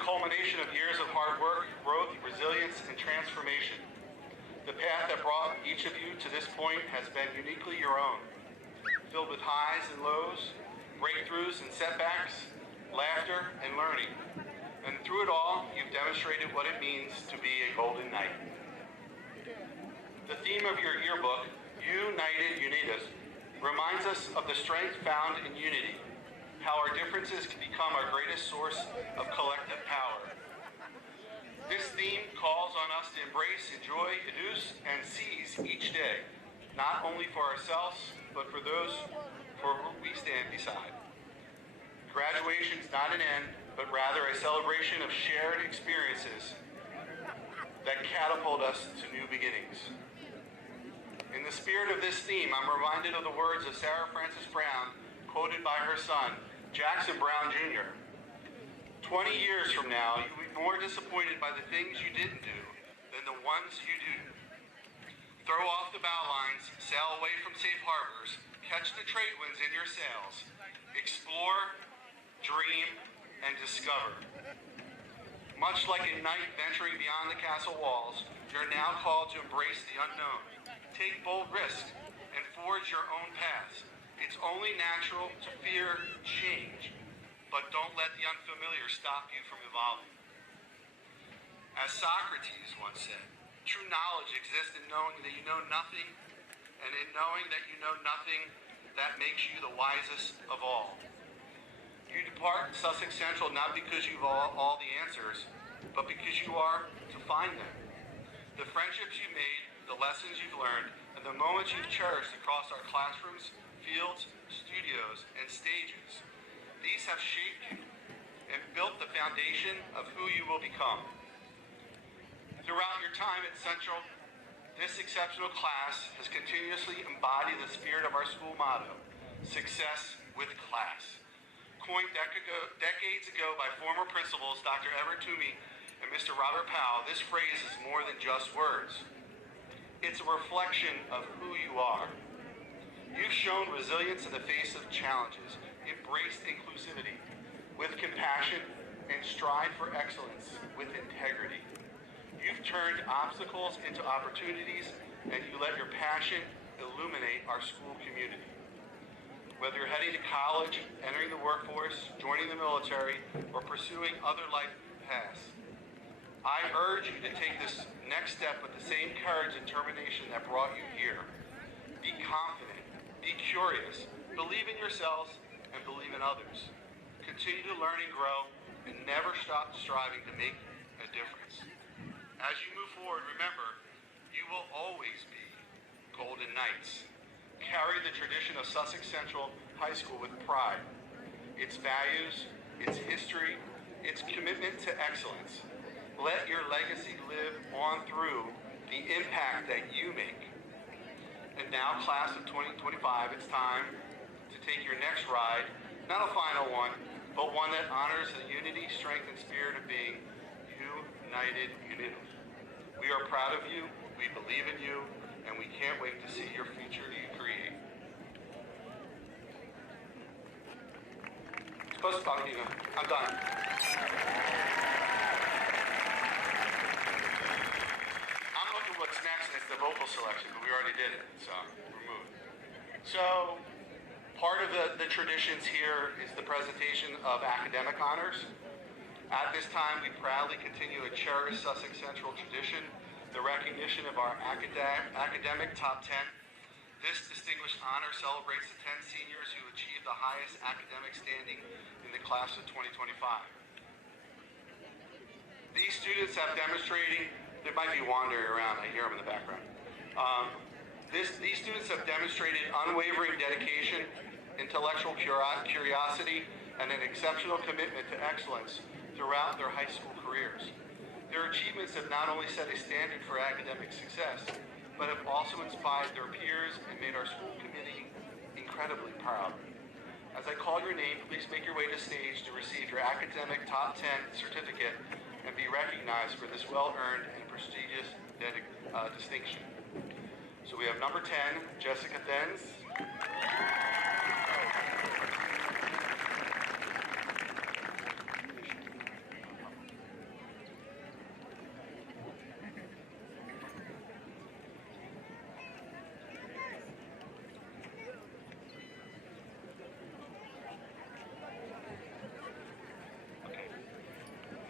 culmination of years of hard work, growth, resilience, and transformation. The path that brought each of you to this point has been uniquely your own, filled with highs and lows, breakthroughs and setbacks, laughter and learning. And through it all, you've demonstrated what it means to be a Golden Knight. The theme of your yearbook, United Unitas, reminds us of the strength found in unity, how our differences can become our greatest source of collective power. This theme calls on us to embrace, enjoy, educe, and seize each day, not only for ourselves, but for those for whom we stand beside. Graduation is not an end, but rather a celebration of shared experiences that catapult us to new beginnings. In the spirit of this theme, I'm reminded of the words of Sarah Frances Brown, quoted by her son, Jackson Brown Jr. 20 years from now, you will be more disappointed by the things you didn't do than the ones you do. Throw off the bow lines, sail away from safe harbors, catch the trade winds in your sails, explore, dream, and discover. Much like a knight venturing beyond the castle walls, you're now called to embrace the unknown. Take bold risks and forge your own paths. It's only natural to fear change, but don't let the unfamiliar stop you from evolving. As Socrates once said, true knowledge exists in knowing that you know nothing, and in knowing that you know nothing, that makes you the wisest of all. You depart Sussex Central not because you've all the answers, but because you are to find them. The friendships you made, the lessons you've learned, and the moments you've cherished across our classrooms, fields, studios, and stages, these have shaped you and built the foundation of who you will become. Throughout your time at Central, this exceptional class has continuously embodied the spirit of our school motto, success with class. Coined decades ago by former principals Dr. Everett Toomey and Mr. Robert Powell, this phrase is more than just words. It's a reflection of who you are. You've shown resilience in the face of challenges, embraced inclusivity with compassion, and strived for excellence with integrity. You've turned obstacles into opportunities, and you let your passion illuminate our school community. Whether you're heading to college, entering the workforce, joining the military, or pursuing other life paths, I urge you to take this next step with the same courage and determination that brought you here. Be confident, be curious, believe in yourselves, and believe in others. Continue to learn and grow, and never stop striving to make a difference. As you move forward, remember, you will always be Golden Knights. Carry the tradition of Sussex Central High School with pride. Its values, its history, its commitment to excellence. Let your legacy live on through the impact that you make. And now, class of 2025, it's time to take your next ride, not a final one, but one that honors the unity, strength, and spirit of being United Unitas. We are proud of you, we believe in you, and we can't wait to see your future you create. I'm done. I'm looking at what's next, and it's the vocal selection, but we already did it, so we're moving. So, part of the traditions here is the presentation of academic honors. At this time, we proudly continue a cherished Sussex Central tradition, the recognition of our academic top 10. This distinguished honor celebrates the 10 seniors who achieved the highest academic standing in the class of 2025. These students have demonstrated, they might be wandering around, I hear them in the background. These students have demonstrated unwavering dedication, intellectual curiosity, and an exceptional commitment to excellence throughout their high school careers. Their achievements have not only set a standard for academic success, but have also inspired their peers and made our school committee incredibly proud. As I call your name, please make your way to stage to receive your academic top 10 certificate and be recognized for this well-earned and prestigious distinction. So we have number 10, Jessica Thenz.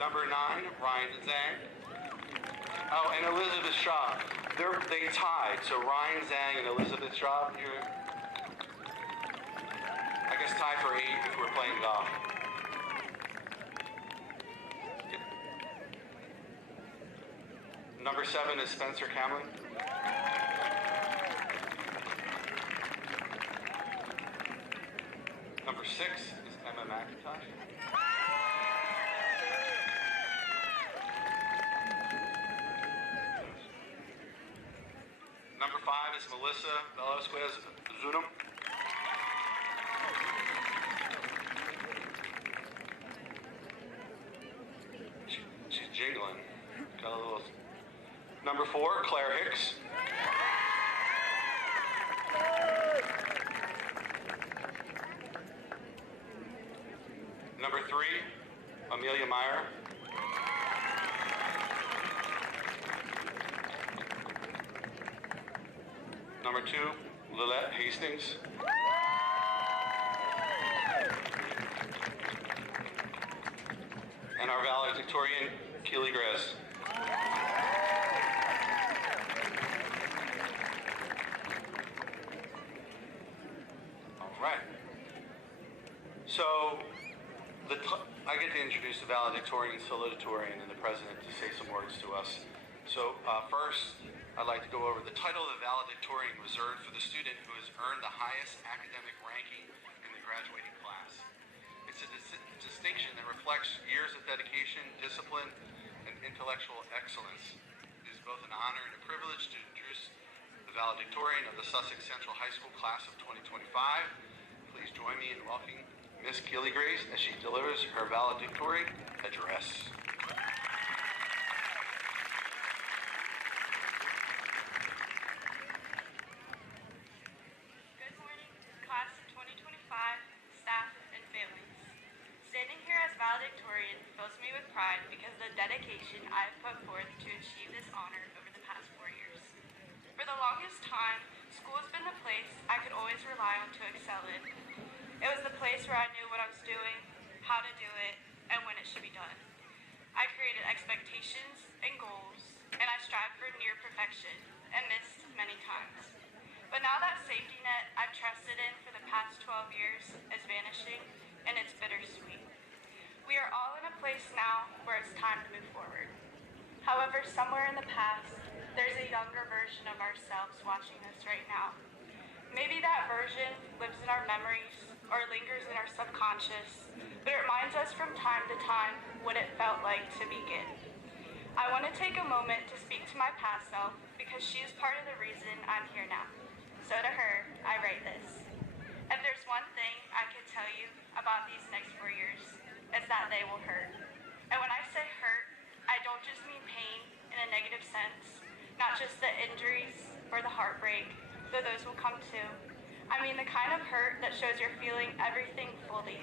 number 9, Ryan Zhang. Oh, and Elizabeth Shaw. They tied, so Ryan Zhang and Elizabeth Shaw, I guess tie for 8 if we're playing golf. Number 7 is Spencer Camlin. Number 6 is Emma McIntosh. Number 5 is Melissa Velasquez Zunum. She's jingling. Got a little. Number 4, Claire Hicks. Number 3, Amelia Meyer. Number 2, Lillette Hastings. And our valedictorian, Keely Gress. All right. So, I get to introduce the valedictorian, salutatorian, and the president to say some words to us. So first, I'd like to go over the title of the valedictorian reserved for the student who has earned the highest academic ranking in the graduating class. It's a distinction that reflects years of dedication, discipline, and intellectual excellence. It is both an honor and a privilege to introduce the valedictorian of the Sussex Central High School class of 2025. Please join me in welcoming Miss Keely Grace as she delivers her valedictory address. Good morning, class of 2025, staff, and families. Standing here as valedictorian fills me with pride because of the dedication I have put forth to achieve this honor over the past 4 years. For the longest time, school has been the place I could always rely on to excel in. It was the place where I knew what I was doing, how to do it, and when it should be done. I created expectations and goals, and I strived for near perfection and missed many times. But now that safety net I've trusted in for the past 12 years is vanishing, and it's bittersweet. We are all in a place now where it's time to move forward. However, somewhere in the past, there's a younger version of ourselves watching this right now. Maybe that version lives in our memories or lingers in our subconscious, but it reminds us from time to time what it felt like to begin. I want to take a moment to speak to my past self because she is part of the reason I'm here now. So to her, I write this. If there's one thing I could tell you about these next 4 years, it's that they will hurt. And when I say hurt, I don't just mean pain in a negative sense, not just the injuries or the heartbreak, though those will come too. I mean the kind of hurt that shows you're feeling everything fully,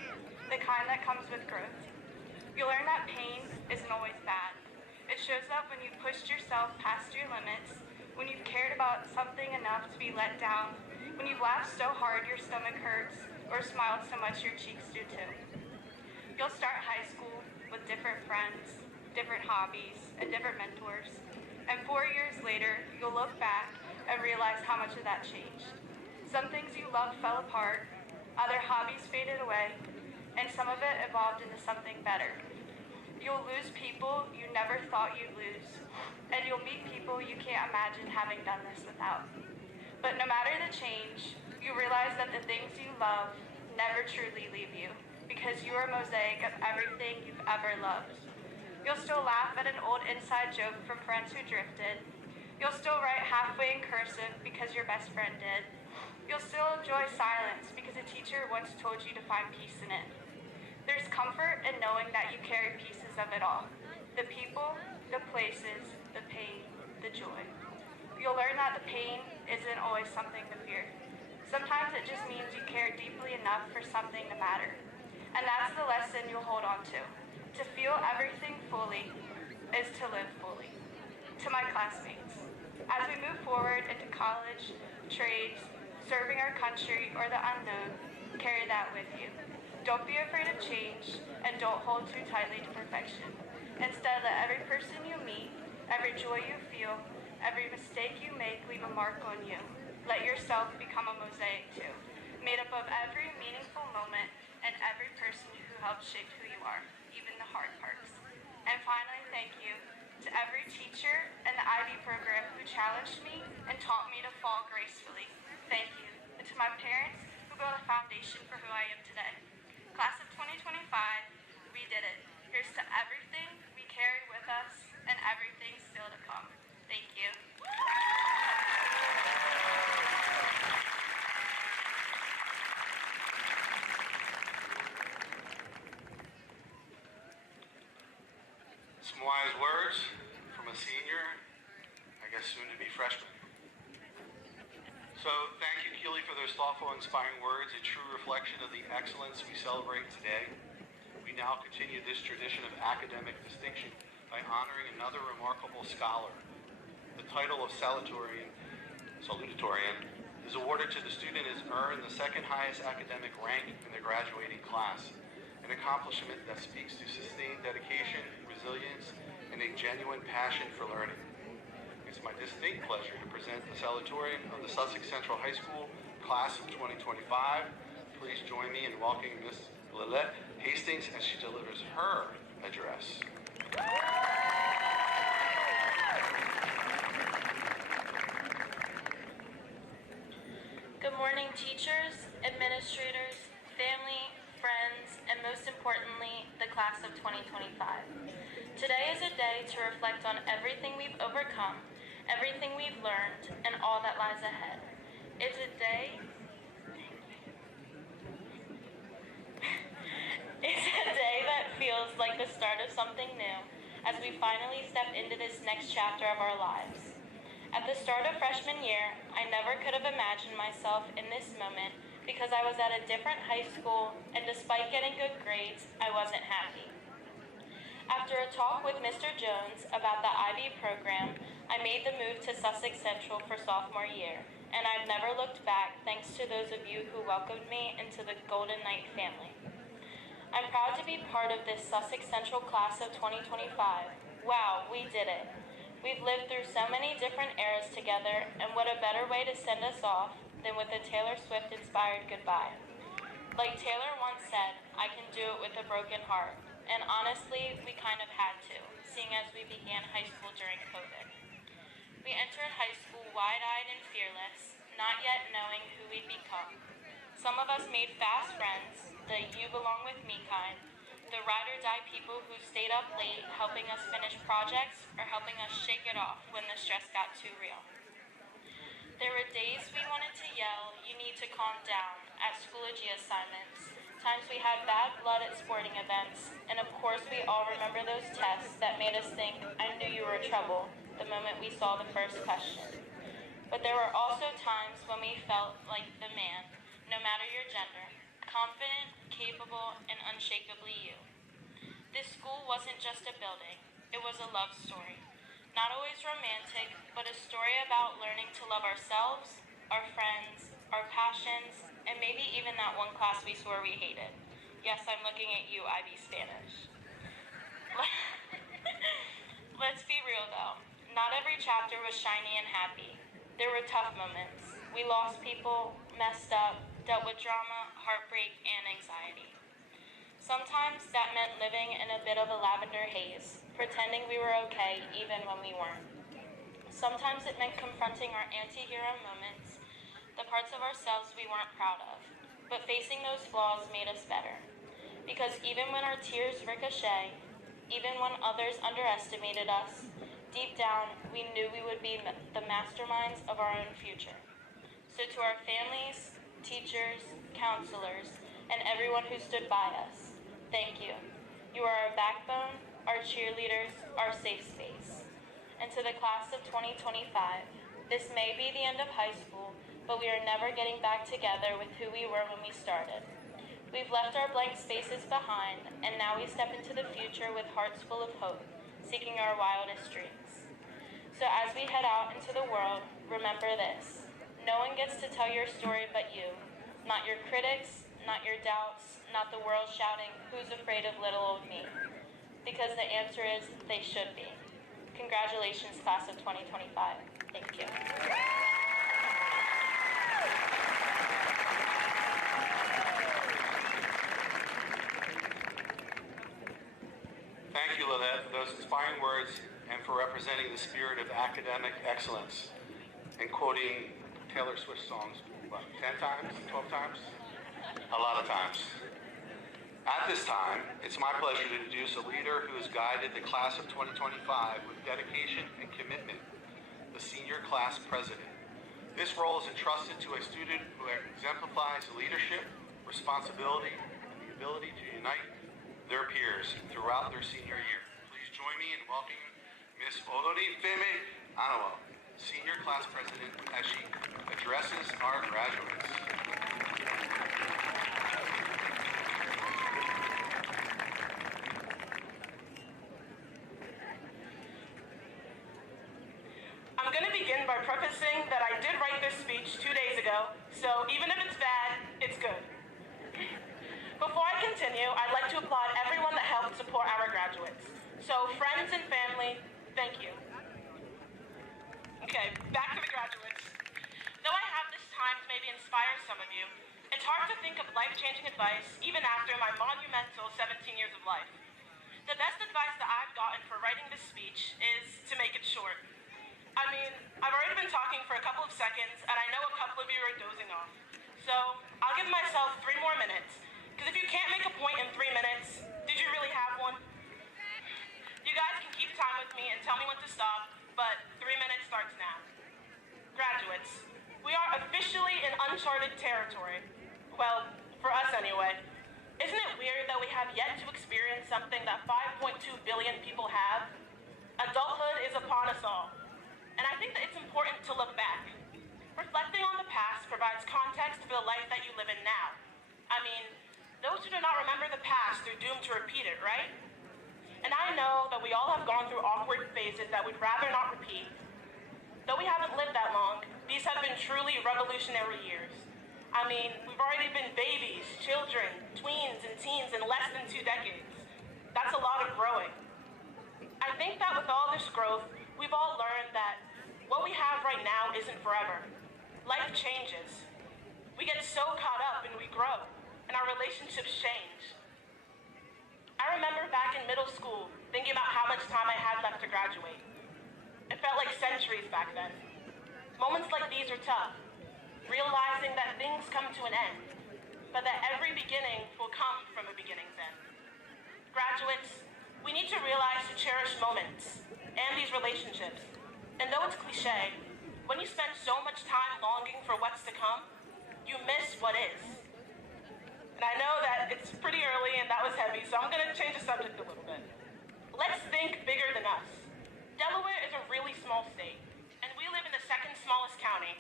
the kind that comes with growth. You learn that pain isn't always bad. It shows up when you've pushed yourself past your limits, when you've cared about something enough to be let down, when you've laughed so hard your stomach hurts, or smiled so much your cheeks do too. You'll start high school with different friends, different hobbies, and different mentors. And 4 years later, you'll look back and realize how much of that changed. Some things you loved fell apart, other hobbies faded away, and some of it evolved into something better. You'll lose people you never thought you'd lose, and you'll meet people you can't imagine having done this without. But no matter the change, you realize that the things you love never truly leave you, because you are a mosaic of everything you've ever loved. You'll still laugh at an old inside joke from friends who drifted. You'll still write halfway in cursive because your best friend did. You'll still enjoy silence because a teacher once told you to find peace in it. There's comfort in knowing that you carry pieces of it all. The people, the places, the pain, the joy. You'll learn that the pain isn't always something to fear. Sometimes it just means you care deeply enough for something to matter. And that's the lesson you'll hold on to. To feel everything fully is to live fully. To my classmates, as we move forward into college, trades, serving our country, or the unknown, carry that with you. Don't be afraid of change, and don't hold too tightly to perfection. Instead, let every person you meet, every joy you feel, every mistake you make leave a mark on you. Let yourself become a mosaic too, made up of every meaningful moment and every person who helped shape who you are, even the hard parts. And finally, thank you to every teacher in the IB program who challenged me and taught me to fall gracefully. Thank you. And to my parents who built a foundation for who I am today. Class of 2025, we did it. Here's to everything we carry with us and everything still to come. Thank you. Some wise words from a senior, I guess soon to be freshman. So thank you, Keely, for those thoughtful, inspiring words, a true reflection of the excellence we celebrate today. We now continue this tradition of academic distinction by honoring another remarkable scholar. The title of salutatorian is awarded to the student who has earned the second highest academic rank in the graduating class, an accomplishment that speaks to sustained dedication, resilience, and a genuine passion for learning. It's my distinct pleasure to present the salutatorian of the Sussex Central High School class of 2025. Please join me in welcoming Ms. Lillette Hastings as she delivers her address. Good morning, teachers, administrators, family, friends, and most importantly, the class of 2025. Today is a day to reflect on everything we've overcome, everything we've learned, and all that lies ahead. It's a day that feels like the start of something new as we finally step into this next chapter of our lives. At the start of freshman year, I never could have imagined myself in this moment because I was at a different high school, and despite getting good grades, I wasn't happy. After a talk with Mr. Jones about the IB program, I made the move to Sussex Central for sophomore year, and I've never looked back thanks to those of you who welcomed me into the Golden Knight family. I'm proud to be part of this Sussex Central class of 2025. Wow, we did it. We've lived through so many different eras together, and what a better way to send us off than with a Taylor Swift-inspired goodbye. Like Taylor once said, I can do it with a broken heart. And honestly, we kind of had to, seeing as we began high school during COVID. We entered high school wide-eyed and fearless, not yet knowing who we'd become. Some of us made fast friends, the you belong with me kind, the ride-or-die people who stayed up late helping us finish projects or helping us shake it off when the stress got too real. There were days we wanted to yell, you need to calm down, at Schoology assignments, times we had bad blood at sporting events, and of course we all remember those tests that made us think, I knew you were trouble, the moment we saw the first question. But there were also times when we felt like the man, no matter your gender, confident, capable, and unshakably you. This school wasn't just a building, it was a love story. Not always romantic, but a story about learning to love ourselves, our friends, our passions, and maybe even that one class we swore we hated. Yes, I'm looking at you, IB Spanish. Let's be real though. Not every chapter was shiny and happy. There were tough moments. We lost people, messed up, dealt with drama, heartbreak, and anxiety. Sometimes that meant living in a bit of a lavender haze, pretending we were okay even when we weren't. Sometimes it meant confronting our anti-hero moments, the parts of ourselves we weren't proud of. But facing those flaws made us better. Because even when our tears ricochet, even when others underestimated us, deep down we knew we would be the masterminds of our own future. So to our families, teachers, counselors, and everyone who stood by us, thank you. You are our backbone, our cheerleaders, our safe space. And to the class of 2025, this may be the end of high school, but we are never getting back together with who we were when we started. We've left our blank spaces behind, and now we step into the future with hearts full of hope, seeking our wildest dreams. So as we head out into the world, remember this. No one gets to tell your story but you. Not your critics, not your doubts, not the world shouting, who's afraid of little old me. Because the answer is they should be. Congratulations, class of 2025. Thank you. Thank you, Lynette, for those inspiring words and for representing the spirit of academic excellence and quoting Taylor Swift songs, what, 10 times, 12 times? A lot of times. At this time, it's my pleasure to introduce a leader who has guided the class of 2025 with dedication and commitment, the senior class president. This role is entrusted to a student who exemplifies leadership, responsibility, and the ability to unite their peers throughout their senior year. Please join me in welcoming Ms. Olorifemi Anowo, senior class president, as she addresses our graduates. I'm going to begin by prefacing that I did write this speech 2 days ago, so even if it's bad, it's good. Before I continue, I'd like to applaud everyone that helped support our graduates. So friends and family, thank you. Okay, back to the graduates. Though I have this time to maybe inspire some of you, it's hard to think of life-changing advice even after my monumental 17 years of life. The best advice that I've gotten for writing this speech is to make it short. I mean, I've already been talking for a couple of seconds, and I know a couple of you are dozing off. So I'll give myself 3 more minutes, because if you can't make a point in 3 minutes, did you really have one? You guys can keep time with me and tell me when to stop, but 3 minutes starts now. Graduates, we are officially in uncharted territory. Well, for us anyway. Isn't it weird that we have yet to experience something that 5.2 billion people have? Adulthood is upon us all. And I think that it's important to look back. Reflecting on the past provides context for the life that you live in now. I mean, those who do not remember the past are doomed to repeat it, right? And I know that we all have gone through awkward phases that we'd rather not repeat. Though we haven't lived that long, these have been truly revolutionary years. I mean, we've already been babies, children, tweens, and teens in less than 2 decades. That's a lot of growing. I think that with all this growth, we've all learned that what we have right now isn't forever. Life changes. We get so caught up and we grow, and our relationships change. I remember back in middle school thinking about how much time I had left to graduate. It felt like centuries back then. Moments like these are tough, realizing that things come to an end, but that every beginning will come from a beginning's end. Graduates, we need to realize to cherish moments and these relationships. And though it's cliche, when you spend so much time longing for what's to come, you miss what is. And I know that it's pretty early and that was heavy, so I'm gonna change the subject a little bit. Let's think bigger than us. Delaware is a really small state, and we live in the 2nd smallest county.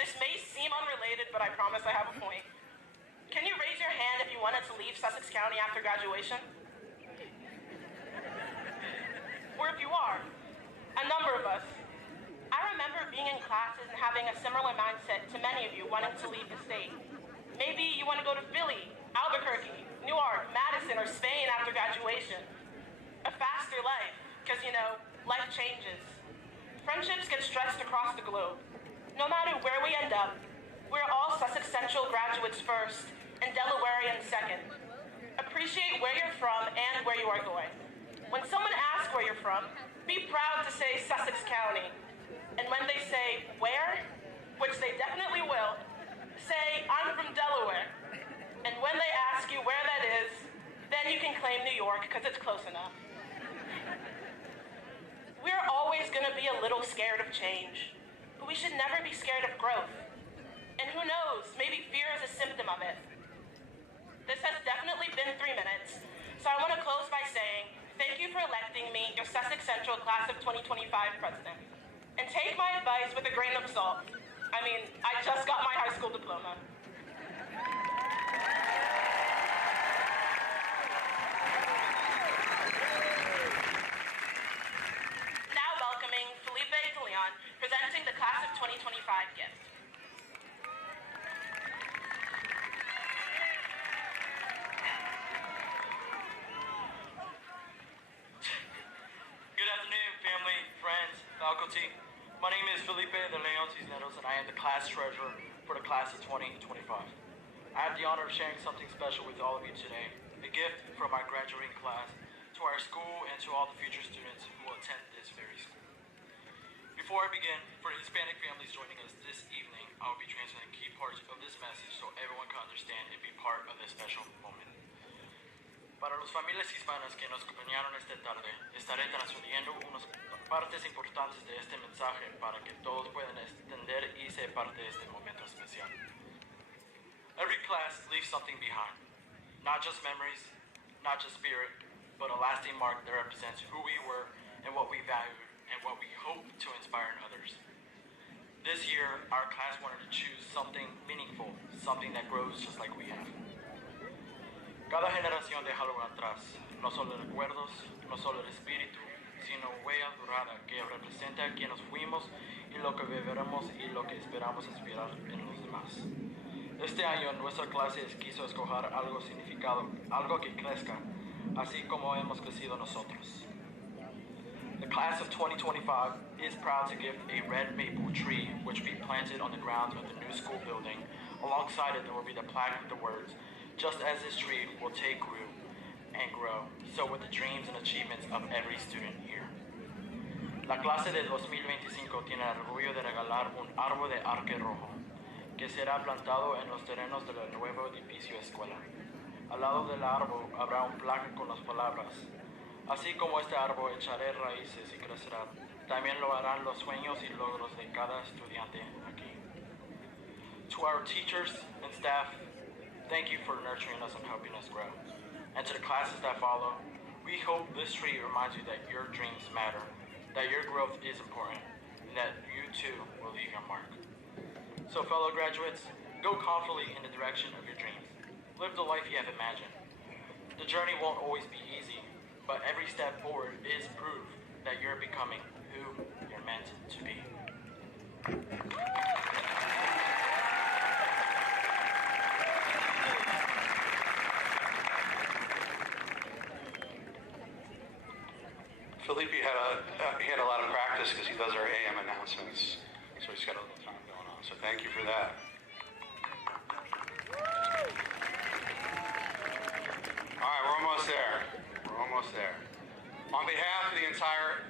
This may seem unrelated, but I promise I have a point. Can you raise your hand if you wanted to leave Sussex County after graduation? Or if you are, a number of us. I remember being in classes and having a similar mindset to many of you wanting to leave the state. Maybe you want to go to Philly, Albuquerque, Newark, Madison, or Spain after graduation. A faster life, because life changes. Friendships get stretched across the globe. No matter where we end up, we're all Sussex Central graduates first and Delawareans second. Appreciate where you're from and where you are going. When someone asks where you're from, be proud to say Sussex County. And when they say where, which they definitely will, say I'm from Delaware. And when they ask you where that is, then you can claim New York because it's close enough. We're always going to be a little scared of change, but we should never be scared of growth. And who knows, maybe fear is a symptom of it. This has definitely been 3 minutes, so I want to close by saying thank you for electing me your Sussex Central Class of 2025 president. And take my advice with a grain of salt. I mean, I just got my high school diploma. Now welcoming Felipe De Leon, presenting the Class of 2025 gift. Faculty, my name is Felipe de Leon Cisneros, and I am the class treasurer for the class of 2025. I have the honor of sharing something special with all of you today, a gift from our graduating class to our school and to all the future students who will attend this very school. Before I begin, for the Hispanic families joining us this evening, I will be translating key parts of this message so everyone can understand and be part of this special moment. Para las familias hispanas que nos acompañaron esta tarde, estaré transmitiendo unas partes importantes de este mensaje para que todos puedan entender y ser parte de este momento especial. Every class leaves something behind, not just memories, not just spirit, but a lasting mark that represents who we were and what we valued and what we hope to inspire in others. This year, our class wanted to choose something meaningful, something that grows just like we have. Cada generación deja algo atrás, no solo recuerdos, no solo el espíritu, sino huella durada que representa quienes fuimos y lo que viviremos y lo que esperamos inspirar en los demás. Este año nuestra clase quiso escoger algo significado, algo que crezca, así como hemos crecido nosotros. The class of 2025 is proud to give a red maple tree which will be planted on the grounds of the new school building. Alongside it there will be the plaque with the words, "Just as this tree will take root and grow, so will the dreams and achievements of every student here." La clase del 2025 tiene el orgullo de regalar un árbol de arque rojo que será plantado en los terrenos del nuevo edificio escuela. Al lado del árbol habrá un placa con las palabras, "Así como este árbol echaré raíces y crecerá, también lo harán los sueños y logros de cada estudiante aquí." To our teachers and staff, thank you for nurturing us and helping us grow. And to the classes that follow, we hope this tree reminds you that your dreams matter, that your growth is important, and that you too will leave your mark. So fellow graduates, go confidently in the direction of your dreams. Live the life you have imagined. The journey won't always be easy, but every step forward is proof that you're becoming who you're meant to be. Felipe had a lot of practice because he does our AM announcements, so he's got a little time going on. So thank you for that. All right, we're almost there. We're almost there. On behalf of the entire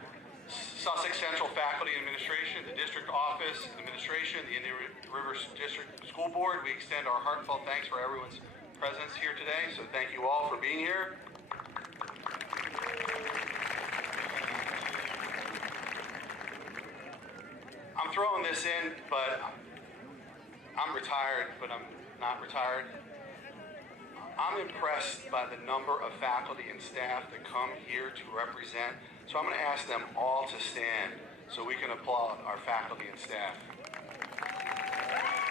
Sussex Central Faculty and Administration, the District Office Administration, the Indian River District School Board, we extend our heartfelt thanks for everyone's presence here today. So thank you all for being here. I'm throwing this in, but I'm retired, but I'm not retired. I'm impressed by the number of faculty and staff that come here to represent. So I'm going to ask them all to stand so we can applaud our faculty and staff.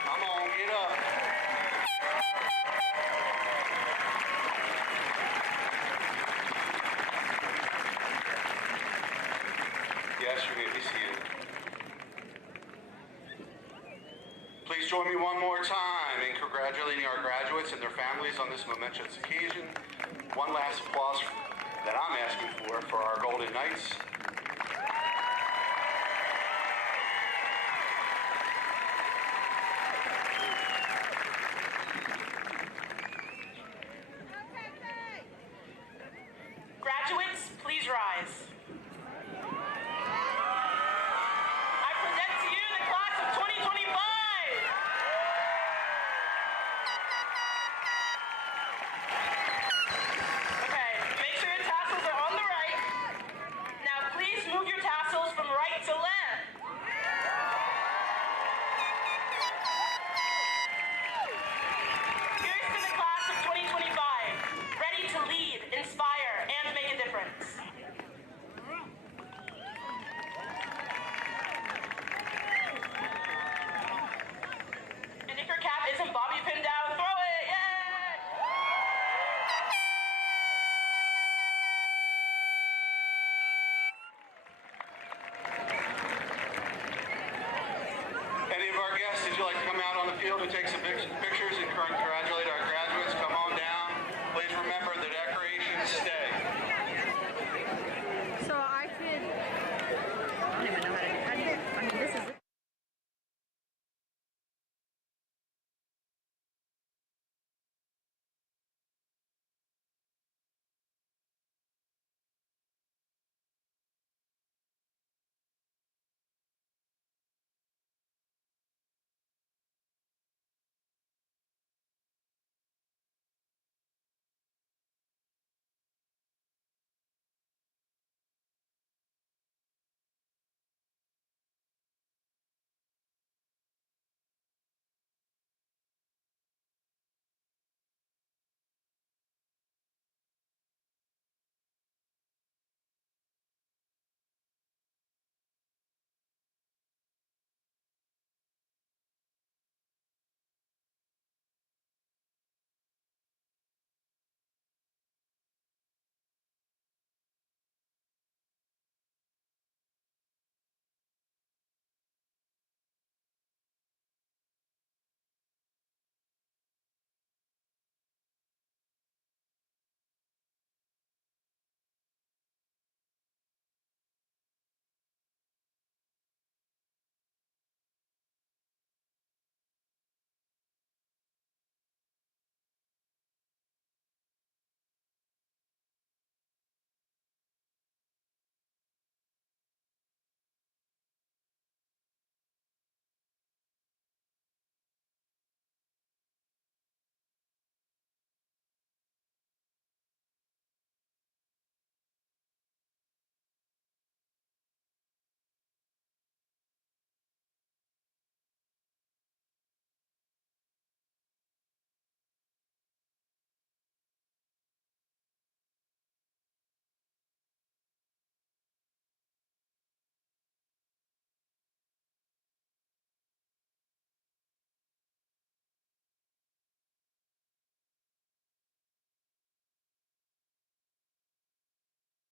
Come on, get up. Yes, you're going to be seated. Please join me one more time in congratulating our graduates and their families on this momentous occasion. One last applause that I'm asking for our Golden Knights. Graduates, please rise. I present to you the class of 2025. Okay, make sure your tassels are on the right. Now please move your tassels from right to left. Here's to the class of 2025, ready to lead, inspire, and make a difference. And if your cap isn't bobby pinned down, throw it! Yay! Any of our guests, would you like to come out on the field and take some pictures in current